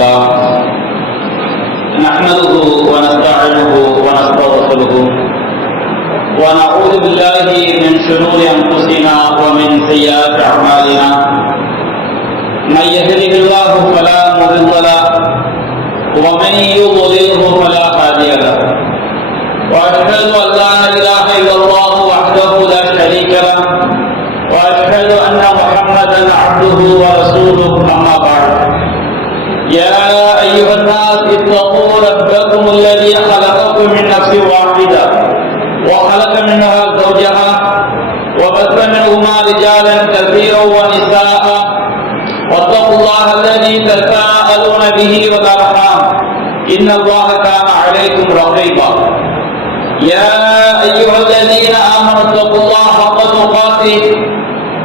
لله نحمده ونستعينه ونستغفره ونعوذ بالله من شرور أنفسنا ومن سيئات أعمالنا من يهده الله فلا مضل له ومن يضلله فلا هادي له وأشهد أن لا إله إلا الله وحده لا شريك له وأشهد أن محمدا عبده ورسوله أما بعد يا أيها الناس اتقوا ربكم الذي خلقكم من نفس واحدة وخلق منها زوجها وبث منهما رجالا كثيرا ونساء واتقوا الله الذي تساءلون به والأرحام إن الله كان عليكم رقيبا يا أيها الذين آمنوا اتقوا الله حق تقاته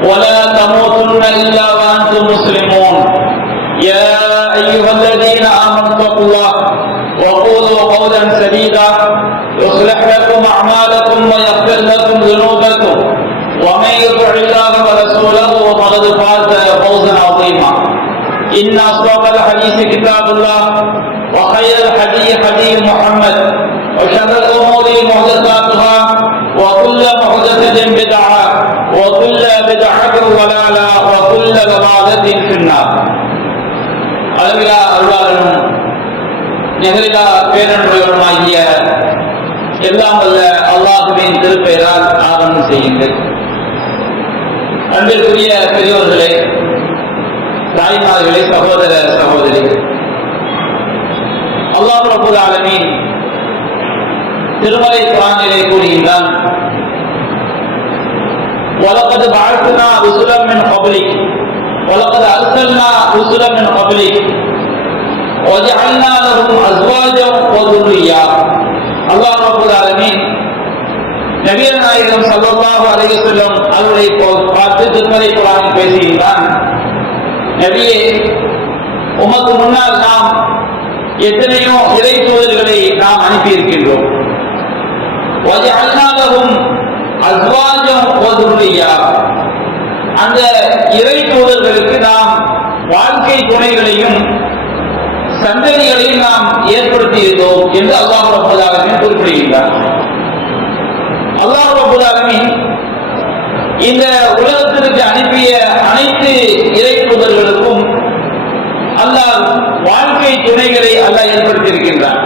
ولا تموتن إلا وأنتم مسلمون يا أيها الذين آمنوا اتقوا الله وقولوا قولا سديدا يصلح لكم أعمالكم ويغفر لكم ذنوبكم ومن يطع الله ورسوله فقد فاز فوزا عظيما إن أصدق الحديث كتاب الله وخير الحديث حديث محمد وشر الأمور محدثاتها وكل محدثة بدعة وكل بدعة ضلالة وكل ضلالة في النار. அளவிலா அருளாளனும் நிகரிலா பேரன்புடையவனுமாகிய எல்லாம் வல்ல அல்லாஹுவின் திருப்பெயரால் ஆரம்பம் செய்யுங்கள். அன்பிற்குரிய பெரியோர்களே, தாய்மார்களே, சகோதர சகோதரிகள், அல்லாஹ் ரப்பல் ஆலமீன் திருமலை குர்ஆனிலே கூறுகின்றான், وَلَقَدْ بَعَثْنَا رُسُلًا مِنْ قَبْلِكَ وَلَقَدْ أَرْسَلْنَا رُسُلًا مِنْ قَبْلِكَ وَجَعَلْنَا لَهُمْ أَزْوَاجًا وَذُرِّيَّةً. அல்லாஹ் ரப்பல் ஆலமீன் நபிகள் நாயகம் ஸல்லல்லாஹு அலைஹி வஸல்லம் அவர்களை பார்த்து திருமலை குர்ஆனில் பேசுகின்றான், நபியே, உமக்கு முன்னால் நாம் எத்தனையோ இறை தூதர்களை நாம் அனுப்பியிருக்கின்றோம். وَجَعَلْنَا لَهُمْ أَزْوَاجًا وَذُرِّيَّةً. அந்த இறை தூதர்களுக்கு நாம் வாழ்க்கை துணைகளையும் சந்ததிகளையும் நாம் ஏற்படுத்தியிருந்தோம் என்று அல்லாஹ் ரப்பல் ஆலமீன் குறிப்பிடுகின்றார். அல்லாஹ் ரப்பல் ஆலமீன் இந்த உலகத்திற்கு அனுப்பிய அனைத்து இறை தூதர்களுக்கும் அல்லாஹ் வாழ்க்கை துணைகளை அல்லாஹ் ஏற்படுத்தியிருக்கின்றார்.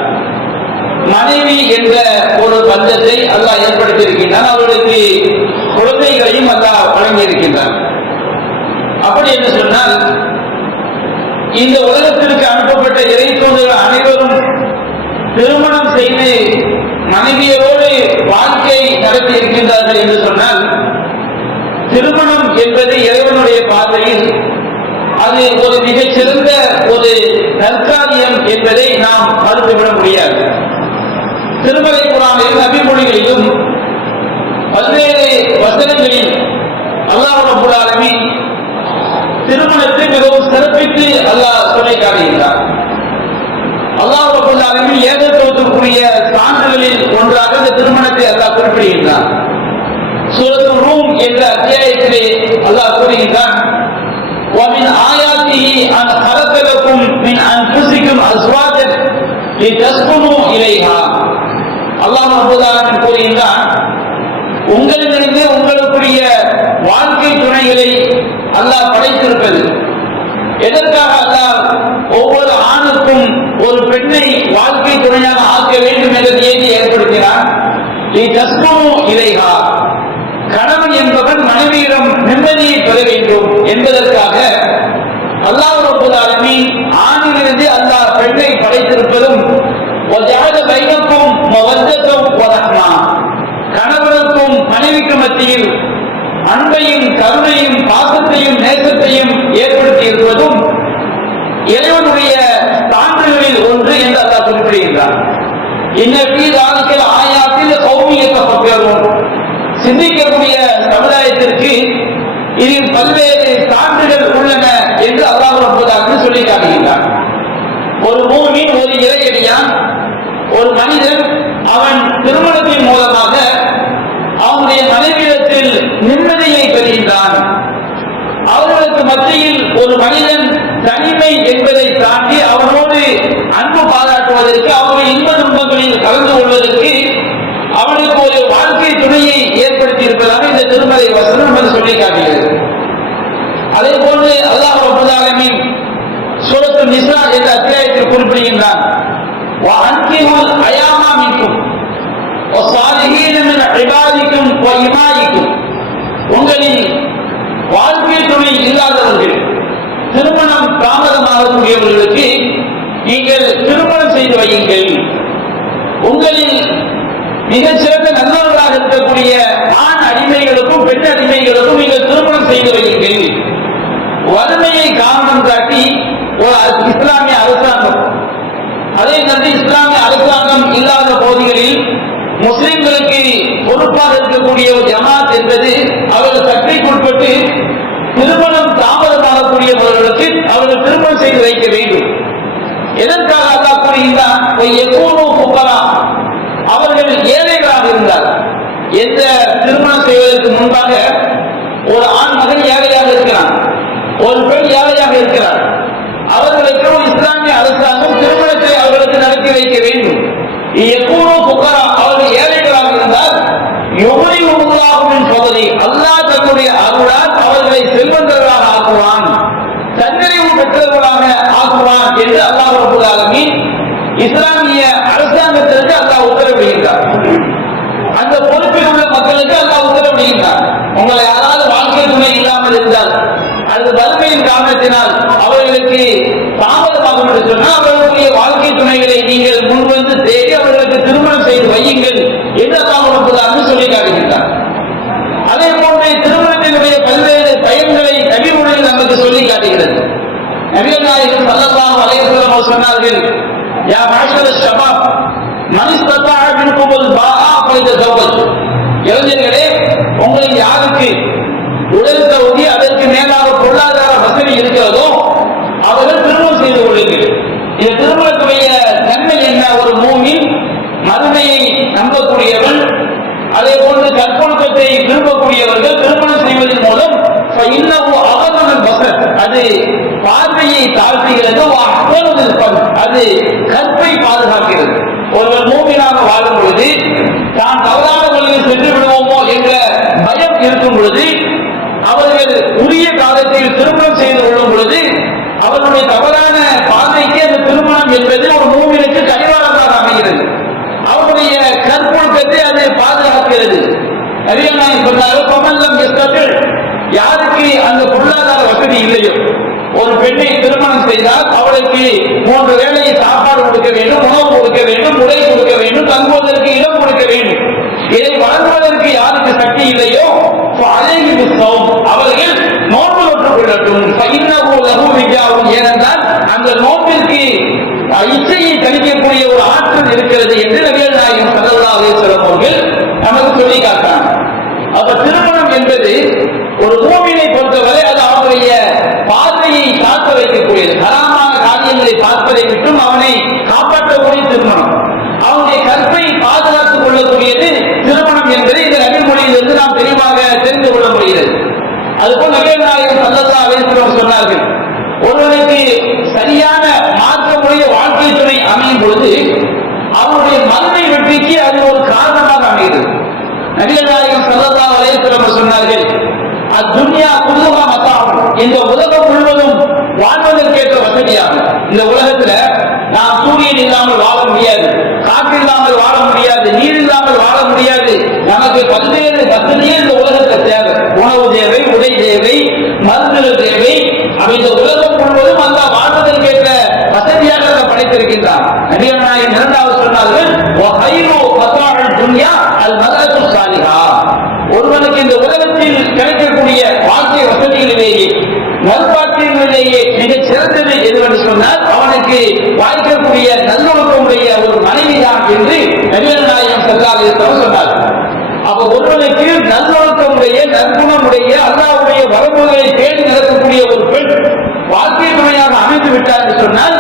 மனைவி என்ற ஒரு பந்தத்தை அல்லாஹ் ஏற்படுத்தியிருக்கின்றார். அவர்களுக்கு குழந்தைகளையும் அல்லாஹ் வழங்கியிருக்கின்றார். அப்படி என்று சொன்னால், இந்த உலகத்திற்கு அனுப்பப்பட்ட இறை தூதர்கள் அனைவரும் திருமணம் செய்து மனைவியரோடு வாழ்க்கை நடத்தி இருக்கின்றார்கள் என்று சொன்னால், திருமணம் என்பது இறைவனுடைய பார்வையில் அது ஒரு மிகச்சிறந்த ஒரு நற்காரியம் என்பதை நாம் மறுத்துவிட முடியாது. திருமலை குர்ஆனிலும் நபிமொழிகளிலும் பல்வேறு வசனங்களில் அல்லாஹ் ரப்பல் ஆலமீன் திருமணத்தை மிகவும் சிறப்பித்து அல்லாஹ் சொல்லி காட்டுகின்றார். அல்லாஹ் ரப்பல் ஆலமீன் ஏகத்துவத்திற்குரிய சான்றுகளில் ஒன்றாக இந்த திருமணத்தை அல்லாஹ் குறிப்பிடுகின்றார். சூரத்துல் ரூம் என்ற அத்தியாயத்திலே அல்லாஹ் கூறுகின்றான், وَمِنْ آيَاتِهِ أَنْ خَلَقَ لَكُمْ مِنْ أَنْفُسِكُمْ أَزْوَاجًا لِتَسْكُنُوا إِلَيْهَا. அல்லாஹ் ரப்பல் ஆலமீன் கூறுகின்றான், உங்களிலிருந்து உங்களுக்குரிய வாழ்க்கை துணைகளை அல்லாஹ் படைத்திருப்பது எதற்காக? அல்லாஹ் ஒவ்வொரு ஆணுக்கும் ஒரு பெண்ணை வாழ்க்கை துணையாக ஆக்க வேண்டும் என்ற நியதியை ஏற்படுத்தினார். لِتَسْكُنُوا إِلَيْهَا. கணவன் என்பவன் மனைவியிடம் நிம்மதியை பெற வேண்டும் என்பதற்காக அல்லாஹ் ரப்பல் ஆலமீன் ஆணிலிருந்து அல்லாஹ் பெண்ணை படைத்திருப்பதும், وَجَعَلَ بَيْنَكُمْ مَوَدَّةً وَرَحْمَةً. கணவனுக்கும் மனைவிக்கு மத்தியில் அன்பையும் கருணையும் பாசத்தையும் நேசத்தையும் ஏற்படுத்தி இருப்பதும் இறைவனுடைய சான்றுகளில் ஒன்று என்று அல்லாஹ் குறிப்பிடுகின்றார். இன்ன ஃபீ ذَلِكَ لَآيَاتٍ لِقَوْمٍ يَتَفَكَّرُونَ. சிந்திக்கக்கூடிய சமுதாயத்திற்கு இதில் பல்வேறு சான்றுகள் உள்ளன என்று அல்லாஹ் ரப்பல் ஆலமீன் சொல்லி காட்டுகின்றார். ஒரு மூமின், ஒரு இறையடியான், ஒரு மனிதன் அவன் திருமணத்தின் மூலமாக அவனுடைய மனைவியிடத்தில் நிம்மதியை பெறுகின்றான். அவர்களுக்கு மத்தியில் ஒரு மனிதன் தனிமை என்பதை தாண்டி அவனோடு நடந்து கொள்வதற்கு அவனுக்கு ஒரு வாழ்க்கை துணையை ஏற்படுத்தி இருப்பதாக இந்த திருமலை வசனம் நமக்கு சொல்லி காட்டுகிறது. அதே போன்று அல்லாஹ் ரப்பல் ஆலமீன் சூரத்துன் நிஸா என்ற அத்தியாயத்தில் குறிப்பிடுகின்றான், வஅன்கிஹுல் அயாமா மின்கும் வஸாலிஹீன மின் இபாதிக்கும் வஇமாயிக்கும். உங்களின் வாழ்க்கை துணை இல்லாதவர்கள், திருமணம் தாமதமாகக்கூடியவர்களுக்கு நீங்கள் திருமணம் செய்து வையுங்கள். உங்களில் மிகச் சிறந்த நல்லவர்களாக இருக்கக்கூடிய ஆண் அடிமைகளுக்கும் பெண் அடிமைகளுக்கும் நீங்கள் திருமணம் செய்து வையுங்கள். வறுமையை காரணம் காட்டி ஒரு இஸ்லாமிய அரசாங்கம், அதே நேரத்தில் இஸ்லாமிய அரசாங்கம் இல்லாத பகுதிகளில் முஸ்லிம்களுக்கு பொறுப்பாக இருக்கக்கூடிய ஒரு ஜமாத் என்பது அவர்கள் சட்டைக்குட்பட்டு திருமணம் தாமதமாகக்கூடியவர்களுக்கு அவர்கள் திருமணம் செய்து வைக்க வேண்டும். எதற்காக அல்லாஹ் கூறுகின்றான், அவர்கள் ஏழைகளாக இருந்தார். எந்த திருமணம் செய்வதற்கு முன்பாக ஒரு ஆண் மகன் ஏழையாக இருக்கிறான், ஒரு பெண் ஏழையாக இருக்கிறார். அவர்களுக்கு ஒரு இஸ்லாமிய அரசாங்கம் திருமணத்தை அவர்களுக்கு நடத்தி வைக்க வேண்டும். அவர்கள் ஏழைகளாக இருந்தால் அல்லாஹ் தன்னுடைய அருளால் அவர்களை செல்வந்தர்களாக ஆக்குவான், தன்னிறைவு பெற்றவர்களாக ஆக்குவான் என்று அல்லாஹ் ரப்பல் ஆலமீன் இஸ்லாமிய அரசாங்கத்திற்கு அல்லாஹ் உத்தரவிடுகின்றார். அந்த பொறுப்பில் உள்ள மக்களுக்கு அல்லாஹ் உத்தரவிடுகின்றார், உங்களை யாராவது வாழ்க்கை துணை இல்லாமல் இருந்தால் அது வறுமையின் காரணத்தினால் அவர்களுக்கு தாமதமாகும் என்று சொன்னால் அவர்களுடைய வாழ்க்கை துணைகளை நீங்கள் முன்வந்து தேடி அவர்களுக்கு திருமணம் செய்து வையுங்கள் என்று அல்லாஹ் ரப்பல் ஆலமீன் சொல்லி காட்டுகின்றார். அதே போன்று திருமணத்தினுடைய பல்வேறு பயன்களை நபிமொழியில் நமக்கு சொல்லி காட்டுகிறது. நபிகள் நாயகம் ஸல்லல்லாஹு அலைஹி வஸல்லம் அவர்கள் சொன்னார்கள், யா மாஷர ஷபாப் மன் இஸ்ததாஅ மின்குமுல் பாஆ ஃபயதஸவ்வஜ். இளைஞர்களே, உங்களில் யாருக்கு உடல் தகுதி அதற்கு மேலாக பொருளாதார வசதி இருக்கிறதோ அவர்கள் திருமணம் செய்து கொள்ளுங்கள். இந்த திருமணத்துடைய நன்மை என்ன? ஒரு மூமின் மறுமையை நம்பக்கூடியவன், அதே போன்று கற்பொழுக்கத்தை விரும்பக்கூடியவர்கள் திருமணம் செய்வதன் மூலம் அது பார்வையை தாழ்த்துகிறது, அது கற்பை பாதுகாக்கிறது. ஒருவர் மூமினாக வாழும் பொழுது தான் தவறான வழியில் சென்று விடுவோமோ என்ற பயம் இருக்கும் பொழுது அவர்கள் உரிய காலத்தில் திருமணம் செய்து கொள்ளும் பொழுது அவர்களுடைய தவறான பாதைக்கு அந்த திருமணம் என்பது ஒரு மூமினுக்கு கைவாரமாக அமைகிறது. அவருடைய கற்பொழுக்கத்தை அது பாதுகாக்கிறது. நபிகள் சொன்னார்கள், பமல்லம் யஸ்தத்தில், யாருக்கு அந்த பொருளாதார வசதி இல்லையோ ஒரு பெண்ணை திருமணம் செய்தால் அவளுக்கு 3 வேளை சாப்பாடு கொடுக்க வேண்டும், உணவு கொடுக்க வேண்டும், உடை கொடுக்க வேண்டும், தங்குவதற்கு இடம் கொடுக்க வேண்டும். இதை வழங்குவதற்கு யாருக்கு சக்தி இல்லையோ அவர்கள் நோன்பு நோற்றுக் கொள்ளட்டும். ஏனென்றால் அந்த நோன்பிற்கு இச்சையை தணிக்கக்கூடிய ஒரு ஆற்றல் இருக்கிறது என்று நபிகள் நாயகம் ஸல்லல்லாஹு அலைஹி வஸல்லம் அவர்கள் நமக்கு சொல்லி காட்டாங்க. அப்ப திருமணம் என்பது ஒரு மூமினை பொறுத்தவரை அது அவனுடைய பார்வையை காக்க வைக்கக்கூடியது. ஹராமான காரியங்களை பார்ப்பதை விட்டும் அவனை காப்பாற்றக்கூடிய திருமணம், அவனுடைய கற்பை பாதுகாத்துக் கொள்ளக்கூடியது திருமணம் என்பதை இந்த நபிமொழியிலிருந்து நாம் தெளிவாக தெரிந்து கொள்ள முடிகிறது. அதுபோல் நபிகள் நாயகம் ஸல்லல்லாஹு அலைஹி வஸல்லம் சொன்னார்கள், ஒருவனுக்கு சரியான மார்க்கமுடைய வாழ்க்கை துணை அமையும் பொழுது அவனுடைய மறுமை வெற்றிக்கு அது ஒரு காரணமாக அமைகிறது. நபிகள் நாயகம் ஸல்லல்லாஹு அலைஹி வஸல்லம் சொன்னார்கள், அத்துன்யா குல்லுஹா மதாஉன், இந்த உலகம் முழுவதும் வாழ்வதற்கேற்ற வசதியாகும். இந்த உலகத்துல நாம் சூரியன் இல்லாமல் வாழ முடியாது, காற்று இல்லாமல் வாழ முடியாது, நீர் இல்லாமல் வாழ முடியாது. நமக்கு பல்வேறு வசதியே இந்த உலகத்தில் தேவை. உணவு தேவை, உடை தேவை, மருந்துகள் தேவை. இந்த உலகம் முழுவதும் அந்த வாழ்வதற்கேற்ற வசதியாக படைத்திருக்கின்றார். நபிகள் நாயகம் இரண்டாவது சொன்னார்கள், ஒருவனுக்கு இந்த உலகத்தில் கிடைக்கக்கூடிய வாழ்க்கை வசதிகளிலேயே நல்வாழ்க்கைகளிலேயே மிகச் சிறந்தது எதுவென்று சொன்னால் அவனுக்கு வாய்க்கக்கூடிய நல்லொழுக்கமுடைய ஒரு மனைவிதான் என்று நபிகள் நாயகம் ஸல்லல்லாஹு அலைஹி வஸல்லம் சொன்னார். அப்ப ஒருவனுக்கு நல்லொழுக்கமுடைய நற்குணமுடைய அல்லாஹ்வுடைய வரம்புகளை தேடி நடக்கக்கூடிய ஒரு பெண் வாழ்க்கை துணையாக அமைந்து விட்டார் என்று சொன்னால்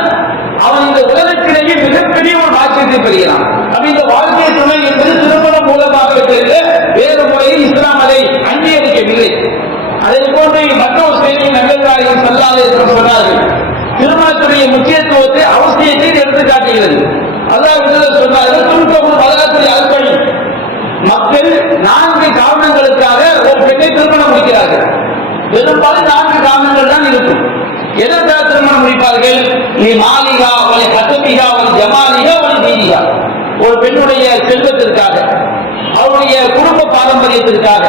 அவன் இந்த உலகத்திலேயே மிகப்பெரிய ஒரு பாக்கியத்தை பெறுகிறான். அப்ப இந்த வாழ்க்கை துணை என்பது திருமணம் மூலமாக தவிர வேறு முறையில் இஸ்லாம் அதை அங்கீகரிக்கவில்லை. அதை போன்று மற்றொரு செய்தியை நபிகள் நாயகம் ஸல்லல்லாஹு அலைஹி வஸல்லம் சொன்னார்கள், திருமணத்துடைய முக்கியத்துவத்தை அவசியத்தை எடுத்து காட்டுகிறது. அல்லாஹ் சொன்னார்கள், துன்கஹு பெரும்பாலும் 4 காரணங்கள் தான் இருக்கும். எதற்காக திருமணம் முடிப்பார்கள்? நீ மாலிகா அவளை கசபிகா அவள் ஜமாலிகா அவள் தீனிகா. ஒரு பெண்ணுடைய செல்வத்திற்காக, அவருடைய குடும்ப பாரம்பரியத்திற்காக,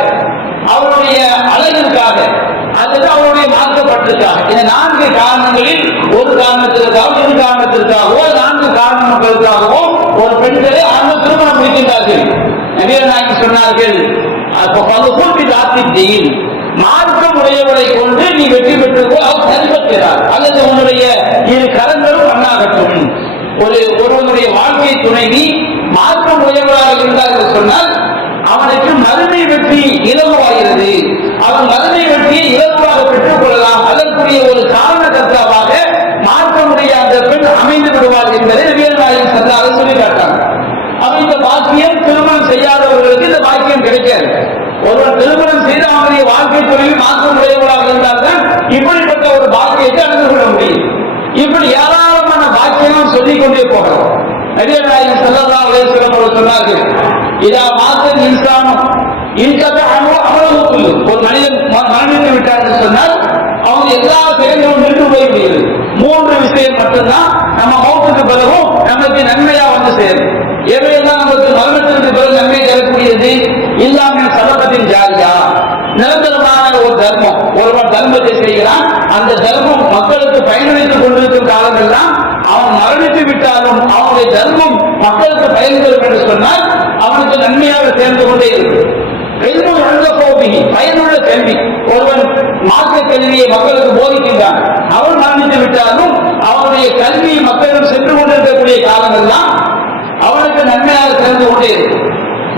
அவருடைய அழகிற்காக, அல்லது அவருடைய மாற்றப்பட்டிருக்காக. இந்த 4 காரணங்களில் ஒரு காரணத்திற்காக, இரு காரணத்திற்காகவோ, 4 காரணங்களுக்காகவோ ஒரு பெண்களை ஆண்கள் திருமணம் முடிக்கின்றார்கள். நபிகள் நாயகம் சொன்னார்கள், மார்க்கம் உடையவரை கொண்டு நீ வெற்றி பெற்று அவர் சரிபக்கிறார், அல்லது உன்னுடைய 2 கரங்களும் ஒன்றாகட்டும். ஒருவனுடைய வாழ்க்கை துணைவி மார்க்கம் உடையவராக இருந்தார் என்று சொன்னால் அவனுக்கு மறுமை வெற்றி இலகுவாகிறது. அவன் மறுமை வெற்றியை இலகுவாக பெற்றுக் கொள்ளலாம். அதற்குரிய ஒரு காரணகர்த்தாவாக மார்க்கமுடைய அந்த பெண் அமைந்து விடுவார் என்பதை நபிகள் நாயகம் ஸல்லல்லாஹு அலைஹி சொல்லி காட்டாங்க. அப்ப இந்த பாக்கியம் திருமணம் செய்யாதவர்களுக்கு இந்த பாக்கியம் கிடைக்காது. ஒருவர் திருமணம் செய்து அவனுடைய வாழ்க்கை துறையில் மாற்றம் உடையவராக இருந்தால்தான் இப்படிப்பட்ட ஒரு பாக்கியத்தை அடைந்து கொள்ள முடியும். இப்படி ஏராளமான பாக்கியம் சொல்லிக் கொண்டே போகிறோம். நபிகள் நாயகம் ஸல்லல்லாஹு அலைஹி வஸல்லம் சொன்னார்கள், இதா மாத்தல் இன்சானும் இன்கத அமலுக்குள்ளு, ஒரு மனிதன் மரணித்து விட்டார் என்று சொன்னால் அவங்க எல்லா செயல்களும் நின்று போய் விடுகிறது. 3 விஷயம் மட்டும்தான் நம்ம மௌத்துக்கு பிறகும் நமக்கு நன்மையா வந்து சேரும். எவையெல்லாம் நமக்கு மரணத்திற்கு பிறகு நன்மை தரக்கூடியது? இல்லாமல் சதகத்தின் ஜாரியா, நிரந்தரமான ஒரு தர்மம். ஒருவன் தர்மத்தை செய்கிறான், அந்த தர்மம் மக்களுக்கு பயனளித்துக் கொண்டிருக்கும் காலமெல்லாம் அவன் மரணித்து விட்டாலும் அவனுடைய தர்மம் மக்களுக்கு பயன் தரும் என்று சொன்னால் அவனுக்கு நன்மையாக சேர்ந்து கொண்டே இருக்கும். பயனுள்ள கல்வி, ஒருவன் மார்க்க கல்வியை மக்களுக்கு போதிக்கின்றான், அவன் மரணித்து விட்டாலும் அவனுடைய கல்வி மக்களும் சென்று கொண்டிருக்கக்கூடிய காலமெல்லாம் அவனுக்கு நன்மையாக சேர்ந்து கொண்டே இருக்கும்.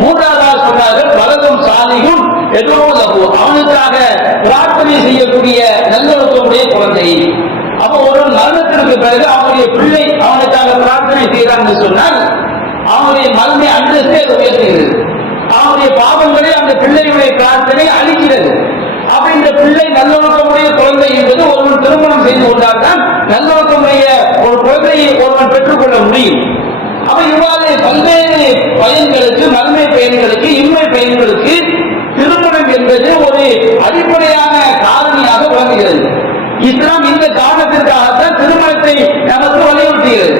3வது சொன்னார்கள், வலதும் சாலியும் எதோதகு, அவனுக்காக பிரார்த்தனை செய்யக்கூடிய நல்லொழுக்கமுடைய குழந்தை. அப்ப ஒரு மரணத்திற்கு பிறகு அவனுடைய பிள்ளை அவனுக்காக பிரார்த்தனை செய்கிறான் என்று சொன்னால் அவனுடைய மரணை அந்தஸ்தே உயர்த்துகிறது. அவனுடைய பாவங்களை அந்த பிள்ளையுடைய பிரார்த்தனை அழிக்கிறது. அப்ப இந்த பிள்ளை நல்லொழுக்கமுடைய குழந்தை என்பது ஒருவன் திருமணம் செய்து கொண்டால்தான் நல்லொழுக்கமுடைய ஒரு குழந்தையை ஒருவன் பெற்றுக்கொள்ள முடியும். அப்ப இவ்வாறு பல்வேறு பயன்களுக்கு, மறுமை பயன்களுக்கு, இன்மை பயன்களுக்கு திருமணம் என்பது ஒரு அடிப்படையான காரணியாக விளங்குகிறது. இஸ்லாம் இந்த காரணத்திற்காகத்தான் திருமணத்தை நமக்கு வலியுறுத்துகிறது.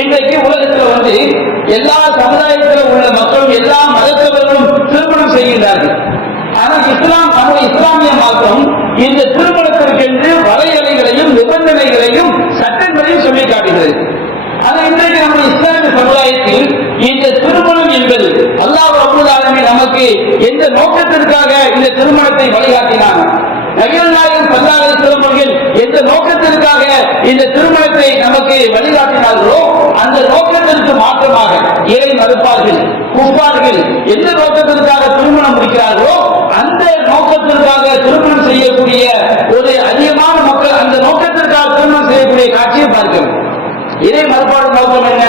இன்றைக்கு உலகத்தில் எல்லா சமுதாயத்தில் உள்ள மக்களும் எல்லா மதத்தவர்களும் திருமணம் செய்கின்றார்கள். ஆனால் இஸ்லாம், நம்முடைய இஸ்லாமிய மார்க்கம் இந்த திருமணத்திற்கென்று வரையறைகளையும் நிபந்தனைகளையும் சட்டங்களையும் சொல்லி காட்டுகிறது. ஆனால் இன்றைக்கு நம்முடைய இஸ்லாமிய சமுதாயத்தில் இந்த திருமணம் என்பது அல்லாஹ் ரப்பல் ஆலமீன் நமக்கு எந்த நோக்கத்திற்காக இந்த திருமணத்தை வழிகாட்டினார், நபிகள் நாயகம் ஸல்லல்லாஹு அலைஹி வஸல்லம் அவர்கள் எந்த நோக்கத்திற்காக இந்த திருமணத்தை நமக்கு வழிகாட்டினார்களோ அந்த நோக்கத்திற்கு மாற்றமாக இறை மறுப்பார்கள், குஃபார்கள் எந்த நோக்கத்திற்காக திருமணம் முடிக்கிறார்களோ அந்த நோக்கத்திற்காக திருமணம் செய்யக்கூடிய ஒரு அதிகமான மக்கள் அந்த நோக்கத்திற்காக திருமணம் செய்யக்கூடிய காட்சியை பார்க்கிறோம். இறை மறுப்பாடு நோக்கம் என்ன?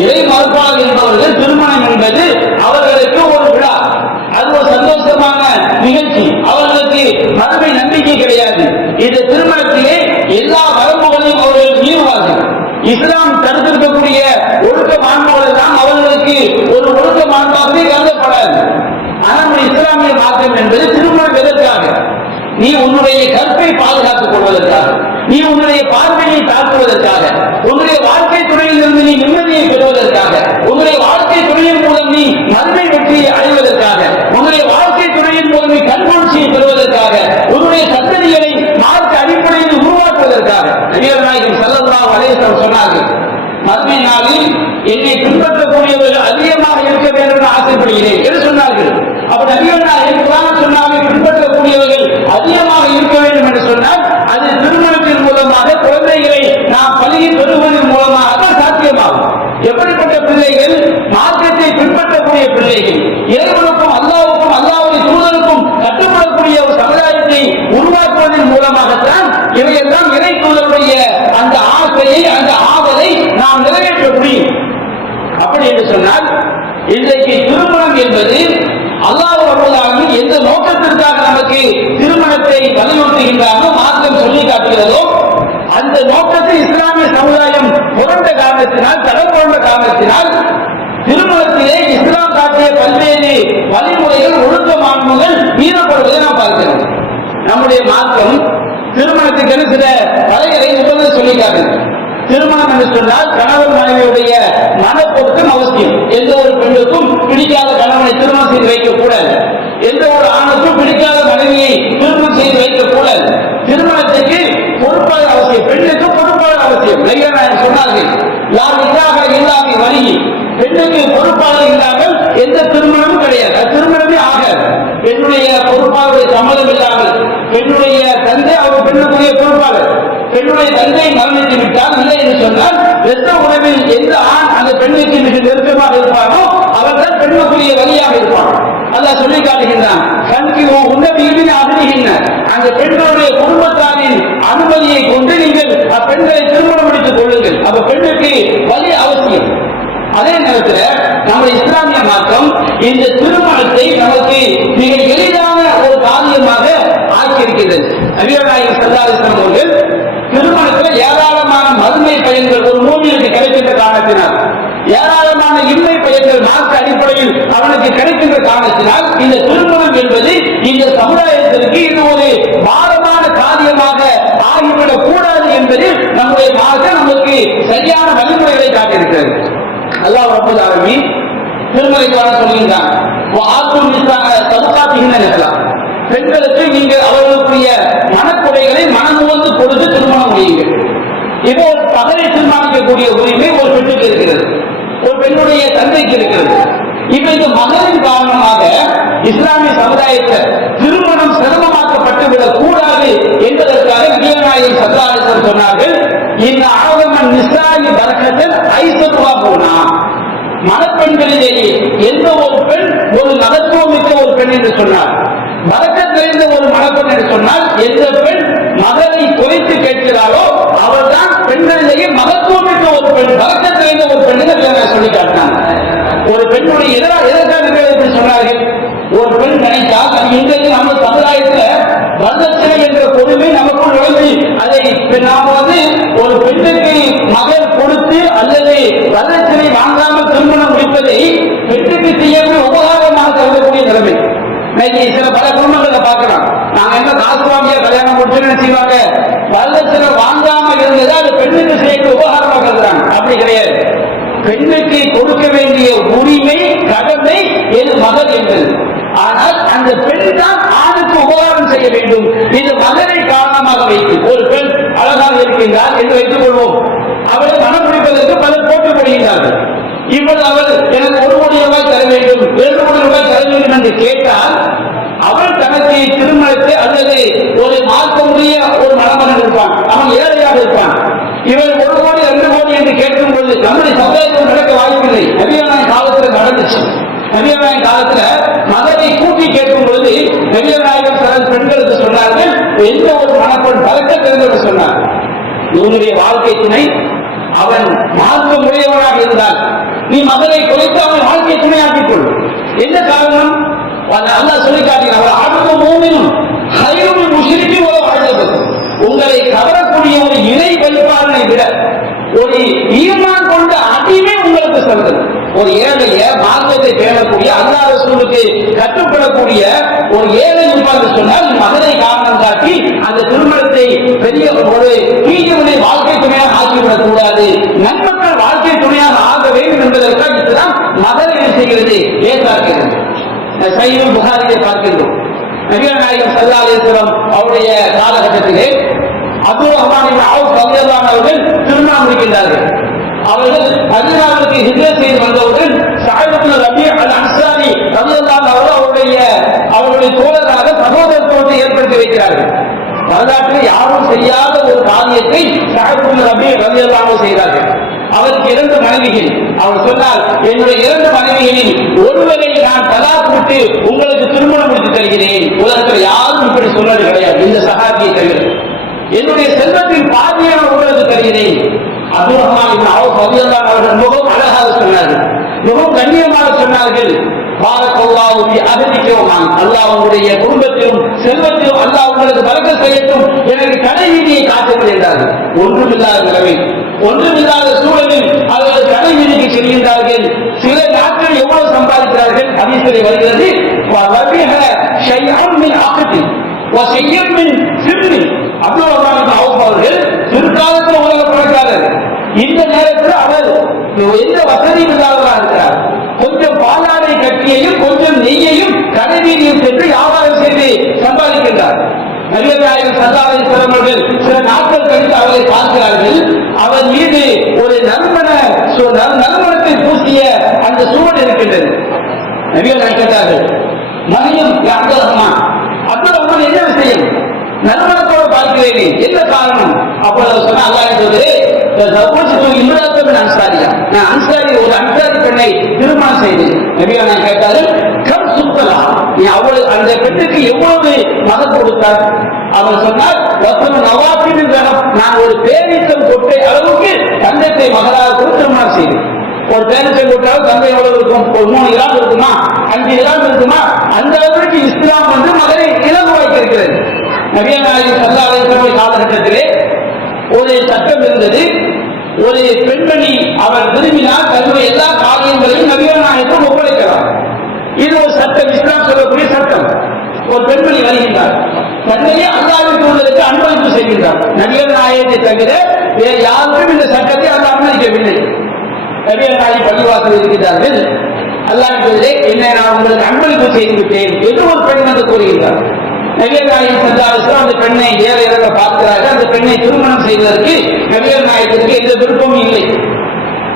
இறை மறுப்பாடு என்பவர்கள் திருமணம் என்பது அவர்களுக்கு ஒரு விழா, அது ஒரு சந்தோஷமான நிகழ்ச்சி, அவர்களுக்கு மறுமை நம்பிக்கை கிடையாது. இந்த திருமணத்திலே எல்லா வரம்புகளையும் அவர்கள் மீறுவார்கள். இஸ்லாம் தடுத்திருக்கக்கூடிய ஒழுக்க மாண்புகள் எல்லாம் அவர்களுக்கு ஒரு ஒழுக்க மாண்பாகவே கருதப்படாது. ஆனால் இஸ்லாமிய மார்க்கம் என்பது திருமணம் எதற்காக? நீ உன்னுடைய கற்பை பாதுகாத்துக் கொள்வதற்காக, நீ உன்னுடைய பார்வையை தாக்குவதற்காக, உன்னுடைய வாழ்க்கை துணையிலிருந்து நீ நிம்மதியை பெறுவதற்காக, உன்னுடைய வாழ்க்கை துணையின் மூலம் நீ மறுமை வெற்றியை அடைவதற்காக, உன்னுடைய வாழ்க்கை துணையின் மூலம் நீ கண்காட்சியை பெறுவதற்காக, உன்னுடைய சந்ததிகளை மார்க்க அடிப்படையில் உருவாக்குவதற்காக. நபிகள் நாயகம் ஸல்லல்லாஹு அலைஹி வஸல்லம் சொன்னார்கள், மறுமை நாளில் என்னை பின்பற்றக்கூடியவர்கள் அதிகமாக இருக்க வேண்டும் என்று ஆசைப்படுகிறேன் என்று சொன்னார்கள். அப்ப நபிகள் நாயகம் குர்ஆன் சொன்னார்கள், பின்பற்றக்கூடியவர்கள் அதிகமாக இருக்க வேண்டும் என்று சொன்னால் அது திருமணத்தின் மூலமாக குழந்தைகளை நாம் பள்ளியில் பெறுவதன் மூலமாக தான் சாத்தியமாகும். எப்படிப்பட்ட பிள்ளைகள்? மார்க்கத்தை பின்பற்றக்கூடிய பிள்ளைகள், இறைவனுக்கும் அல்லாஹ்வுக்கும் அல்லாஹ்வுடைய தூதருக்கும் கட்டுப்படக்கூடிய ஒரு சமுதாயத்தை உருவாக்குவதன் மூலமாகத்தான் இவையெல்லாம் இறை தூதருடைய அந்த ஆசையை, அந்த ஆவலை நாம் நிறைவேற்ற முடியும். அப்படி என்று சொன்னால் இன்றைக்கு திருமணம் என்பது அல்லாஹ் ரப்பல் ஆலமீன் எந்த நோக்கத்திற்காக நமக்கு திருமணத்தை வலியுறுத்துகின்றாரோ, மார்க்கம் சொல்லி காட்டுகிறதோ அந்த நோக்கத்தை இஸ்லாமிய சமுதாயம் புரண்ட காரணத்தினால், தடம் கொண்ட காரணத்தினால் திருமணத்திலே இஸ்லாம் காட்டிய பல்வேறு வழிமுறைகள், ஒழுக்க மாண்புகள் மீறப்படுவதை நாம் பார்க்கிறோம். நம்முடைய நம்முடைய மார்க்கம் திருமணத்துக்கு சில வரையறை நிபந்தனை சொல்லிக்காது. திருமணம் என்று சொன்னால் கணவன் மனைவியுடைய மனப்பொருத்தம் அவசியம். எந்த ஒரு பெண்ணுக்கும் பிடிக்காத கணவனை திருமணம் செய்து வைக்கக் கூடாது. எந்த ஒரு ஆணுக்கும் பிடிக்காத மனைவியை திருமணம் செய்து வைக்கக் கூடாது. திருமணத்துக்கு பொறுப்பாளர் அவசியம், பெண்ணுக்கு பொறுப்பாளர் அவசியம். நபிகள் சொன்னார்கள், லாவிதாக இல்லாத வழி, பெண்ணுக்கு பொறுப்பாளர் இல்லாமல் எந்த திருமணமும் கிடையாது. அது திருமணமே ஆகாது. பெண்ணுடைய பொறுப்பாளருடைய சம்மதம் இல்லாமல் பெண்ணுடைய தந்தை அவர் பெண்ணுக்குரிய பொறுப்பாளர், பெண்ணுடைய தந்தை மரணித்து விட்டால் இல்லை என்று சொன்னால் இரத்த உறவில் எந்த ஆண் அந்த பெண்ணுக்கு மிக நெருக்கமாக இருப்பாரோ அவர்கள் பெண்ணுக்குரிய வழியாக இருப்பார். அல்லாஹ் சொல்லி காட்டுகின்றான், அந்த பெண்களுடைய குடும்பத்தாரின் அனுமதியை கொண்டு நீங்கள் அப்பெண்களை திருமணம் முடித்துக் கொள்ளுங்கள். அப்ப பெண்ணுக்கு வழி அவசியம். அதே நேரத்தில் நம்ம இஸ்லாமிய மார்க்கம் இந்த திருமணத்தை நமக்கு மிக எளிதான ஒரு காரியமாக ஆக்கியிருக்கிறது. நபிகள் நாயகம் ஸல்லல்லாஹு அலைஹி வஸல்லம் அவர்கள் திருமணத்தில் ஏராளமான மறுமை பயன்கள் ஒரு மூமினுக்கு கிடைக்கின்ற காரணத்தினால், ஏராளமான இன்மை பயன்கள் மார்க்க அடிப்படையில் அவனுக்கு கிடைக்கின்ற காரணத்தினால் இந்த திருமணம் என்பது இந்த சமுதாயத்திற்கு இது ஒரு பாரமான காரியமாக ஆகிவிடக் கூடாது என்பதில் நம்முடைய மார்க்கம் நமக்கு சரியான வழிமுறைகளை காட்டியிருக்கிறது. அல்லாஹ் ரப்பல் ஆலமீன் திருமலைக்கான சொல்கின்றான், பெண்களுக்கு நீங்கள் அவர்களுக்குரிய மனக்குறைகளை மனமுவந்து கொடுத்து திருமணம் முடியுங்கள். இப்போ ஒரு பகலை தீர்மானிக்கக்கூடிய உரிமை ஒரு பெண்ணுக்கு இருக்கிறது, ஒரு பெண்ணுடைய தந்தைக்கு இருக்கிறது. இப்ப இந்த மகளின் காரணமாக இஸ்லாமிய சமுதாயத்தில் திருமணம் சிரமமாக்கப்பட்டு விடக் கூடாது என்பதற்காக நபிகள் நாயகம் ஸல்லல்லாஹு அலைஹி வஸல்லம் சொன்னார்கள், இந்த ஆகமன் நிசாயி பரக்கத்தன் ஐசத்துவா போனா, மணப்பெண்களிலேயே எந்த ஒரு பெண் ஒரு மகத்துவம் மிக்க ஒரு பெண் என்று சொன்னார், பரக்கத் நிறைந்த ஒரு மணப்பெண் என்று சொன்னால் எந்த பெண் மகளை குறைத்து கேட்கிறாரோ அவள் தான் பெண்களிலேயே மகத்துவம் மிக்க ஒரு பெண், பரக்கத் நிறைந்த ஒரு பெண் என்று சொல்லி காட்டினார். ஒரு பெண்ணுடைய எதற்காக சொன்னார்கள், ஒரு பெண் நினைத்தால் அது இன்றைக்கு நம்ம சமுதாயத்தில் வரதட்சணை என்ற கொடுமை நமக்குள் நுழைந்து அதை நாம் ஒரு பெண்ணுக்கு மகள் கொடுத்து அல்லது வரதட்சணை வாங்காமல் திருமணம் முடிப்பதை பெண்ணுக்கு செய்யக்கூடிய உபகாரமாக கருதக்கூடிய நிலைமை இன்னைக்கு சில பல குடும்பங்களை பார்க்கலாம். நாங்க என்ன காசு வாங்கிய கல்யாணம் முடிச்சுன்னு செய்வாங்க, வரதட்சணை வாங்காம இருந்தது அது பெண்ணுக்கு செய்யக்கூடிய உபகாரமாக கருதுறாங்க. அப்படி கிடையாது. பெண்ணுக்கு கொடுக்க வேண்டிய உரிமை கடமை எது மகள் என்பது. ஆனால் அந்த பெண் தான் ஆணுக்கு உபகாரம் செய்ய வேண்டும். இது மகனை காரணமாக வைத்து ஒரு பெண் அழகாக இருக்கின்றார் என்று வைத்துக் கொள்வோம், அவளை மனம் முடிப்பதற்கு பலர் போட்டி போடுகின்றார்கள். இப்போது அவள் எனக்கு 1 கோடி ரூபாய் தர வேண்டும், 2 கோடி ரூபாய் தர வேண்டும் என்று கேட்டால் அவள் தனக்கு திருமணத்தை அல்லது ஒரு மார்க்கமுடைய ஒரு மணமகன் இருப்பான், அவன் ஏழையாக இருப்பான். இவன் 1 கோடி 2 கோடி என்று கேட்கும் பொழுது நம்முடைய சமுதாயத்தில் நடக்க வாய்ப்பில்லை. நபிகள் நாயகம் காலத்தில் நடந்துச்சு. நபிகள் நாயகம் காலத்துல மகனை கூட்டி கேட்கும் பொழுது நபிகள் நாயகம் சில பெண்களுக்கு சொன்னார்கள், எந்த ஒரு மணப்பெண் பறக்க தெரிந்தவர் சொன்னார், இவனுடைய வாழ்க்கை துணை அவன் மார்க்கம் உடையவனாக இருந்தால் நீ மகனை குறைத்து அவன் வாழ்க்கை துணையாக்கிக் கொள். என்ன காரணம்? அல்லாஹ் சொல்லி காட்டினார், அவர் அடுத்த மூமினும் ஹைரும் முஷ்ரிக்கி ஒரு வாழ்ந்தது. உங்களை கவரக்கூடிய ஒரு இணை வழிபாடனை விட ஒரு ஈமான் கொண்ட அடிமை உங்களுக்கு சொல்றது. ஒரு ஏழைய மார்க்கத்தை பேணக்கூடிய அல்லாஹ் ரசூலுக்கு கட்டுப்படக்கூடிய ஒரு ஏழை இருப்பார் சொன்னால் மகனை காரணம் காட்டி அந்த திருமணத்தை பெரிய ஒரு தீயவனை வாழ்க்கை துணையாக ஆக்கிவிடக் கூடாது, நன்மக்கள் வாழ்க்கை துணையாக ஆக வேண்டும் என்பதற்காக இதுதான் மகனை செய்கிறது ஏற்காக்கிறது. சஹீஹ் புகாரியை பார்க்கின்றோம். நபிகள் நாயகம் ஸல்லல்லாஹு அலைஹி வஸல்லம் அவருடைய காலகட்டத்திலே அபூ ரஹ்மான் இப்னு அவ்ஃப் ரலியல்லாஹு அன்ஹு அவர்கள் திருமணம் முடிக்கின்றார்கள். அவர்கள் மதீனாவுக்கு ஹிஜ்ரத் செய்து வந்தவுடன் ஸஅத் இப்னு ரபீ அல்-அன்சாரி ரலியல்லாஹு அன்ஹு அவருடைய தோழராக சகோதரத்துவத்தை ஏற்படுத்தி வைக்கிறார்கள். வரலாற்றில் யாரும் செய்யாத ஒரு காரியத்தை ஸஅத் இப்னு ரபீ ரலியல்லாஹு அன்ஹு செய்தார்கள். அவருக்கு 2 மனைவிகள். அவர் சொன்னார், என்னுடைய 2 மனைவிகளில் ஒருவரை நான் தலாக் விட்டு உங்களுக்கு திருமணம் முடித்து தருகிறேன். உலகத்தில் யாரும் இப்படி சொன்னது கிடையாது, இந்த சஹாபியை தவிர. என்னுடைய செல்வத்தின் பாதியை நான் உங்களுக்கு தருகிறேன். அபூ ரஹ்மான் இப்னு அவ்ஃப் ரலியல்லாஹு அன்ஹு அவர்கள் மிகவும் அழகாக சொன்னார்கள், மிகவும் கண்ணியமாக சொன்னார்கள். பாரக்கல்லாஹு ஃபீ அஹ்லிக வ மான், அல்லாஹ் உங்களுடைய குடும்பத்திலும் செல்வத்திலும் அல்லாஹ் உங்களுக்கு பரக்கத் செய்யட்டும், எனக்கு கடைவீதியை காட்டுங்கள் என்றார்கள். ஒன்றுமில்லாத நிலைமை, ஒன்றுமில்லாத சூழலில் அவர்கள் கடைவீதிக்கு செல்கின்றார்கள். சில நாட்கள் எவ்வளவு சம்பாதிக்கிறார்கள்? ஹதீஸிலே வருகிறது, செய்யும் சிறுமி அப்துல் ரஹ்மான் அவுஃப் அவர்கள் பிற்காலத்தில் உலக பணக்காரர். இந்த நேரத்தில் அவர் எந்த வசதி இல்லாதவராக இருக்கிறார். கொஞ்சம் பாலாடை கட்டியையும் கொஞ்சம் நெய்யையும் கடைவீதியில் சென்று வியாபாரம் செய்து சம்பாதிக்கின்றார். நபிகள் நாயகம் ஸல்லல்லாஹு அலைஹி வஸல்லம் அவர்கள் சில நாட்கள் கழித்து அவரை பார்க்கிறார்கள். அவர் மீது ஒரு நறுமணத்தை பூசிய அந்த சூழல் இருக்கின்றது. நபிகள் நாயகம் கேட்டார்கள், மரியம் அப்துல் ரஹ்மான், அப்துல் ரஹ்மான் என்ன விஷயம், நறுமணத்தோடு பார்க்கிறேனே, என்ன காரணம்? அப்பொழுது சொன்ன அல்லாஹ் சொல்றே, அன்சாரியா, நான் அன்சாரி ஒரு அன்சாரி பெண்ணை திருமணம் செய்தேன். நபிகள் நாயகம் கேட்டார்கள், கம் சுத்தலா, நீ அவள் அந்த பெண்ணுக்கு எவ்வளவு மதம் கொடுத்தார்? அவர் சொன்னார், நான் ஒரு பேரித்தம் கொட்டை அளவுக்கு தங்கத்தை மகளாக திருமணம் செய்தேன். ஒரு பேரித்தம் கொட்டாலும் தங்கை எவ்வளவு இருக்கும்? ஒரு 3 கிராம் இருக்குமா, 5 கிராம் இருக்குமா? அந்த அளவுக்கு இஸ்லாம் வந்து மகனை இலகுவாக்கி இருக்கிறது. நபிகள் நாயகம் ஸல்லல்லாஹு அலைஹி வஸல்லம் காலகட்டத்திலே ஒரு சட்டம் இருந்தது. ஒரு பெண்மணி அவர் விரும்பினால் தன்னுடைய எல்லா காரியங்களையும் நபிகள் நாயகம் ஒப்படைக்கலாம். இது ஒரு சட்டம், இஸ்லாம் சொல்லக்கூடிய சட்டம். ஒரு பெண்மணி வருகின்றார், தன்னையே அல்லாஹ்விற்கு உள்ளதற்கு அனுமதிப்பு செய்கின்றார். நபிகள் நாயகத்தை தவிர வேறு யாருக்கும் இந்த சட்டத்தை அல்லாஹ் அனுமதிக்கவில்லை. நபிகள் நாயகம் பள்ளிவாசல் இருக்கின்றார்கள். அல்லாஹ்விலே என்னை நான் உங்களுக்கு அனுமதிப்பு செய்து விட்டேன் என்று ஒரு பெண் வந்து கூறுகின்றார். நபிகள் நாயகம் ஸல்லல்லாஹு அலைஹி வஸல்லம் அந்த பெண்ணை ஏற இறங்க பார்க்கிறார்கள். அந்த பெண்ணை திருமணம் செய்வதற்கு நபிகள் நாயகத்திற்கு எந்த விருப்பமும் இல்லை.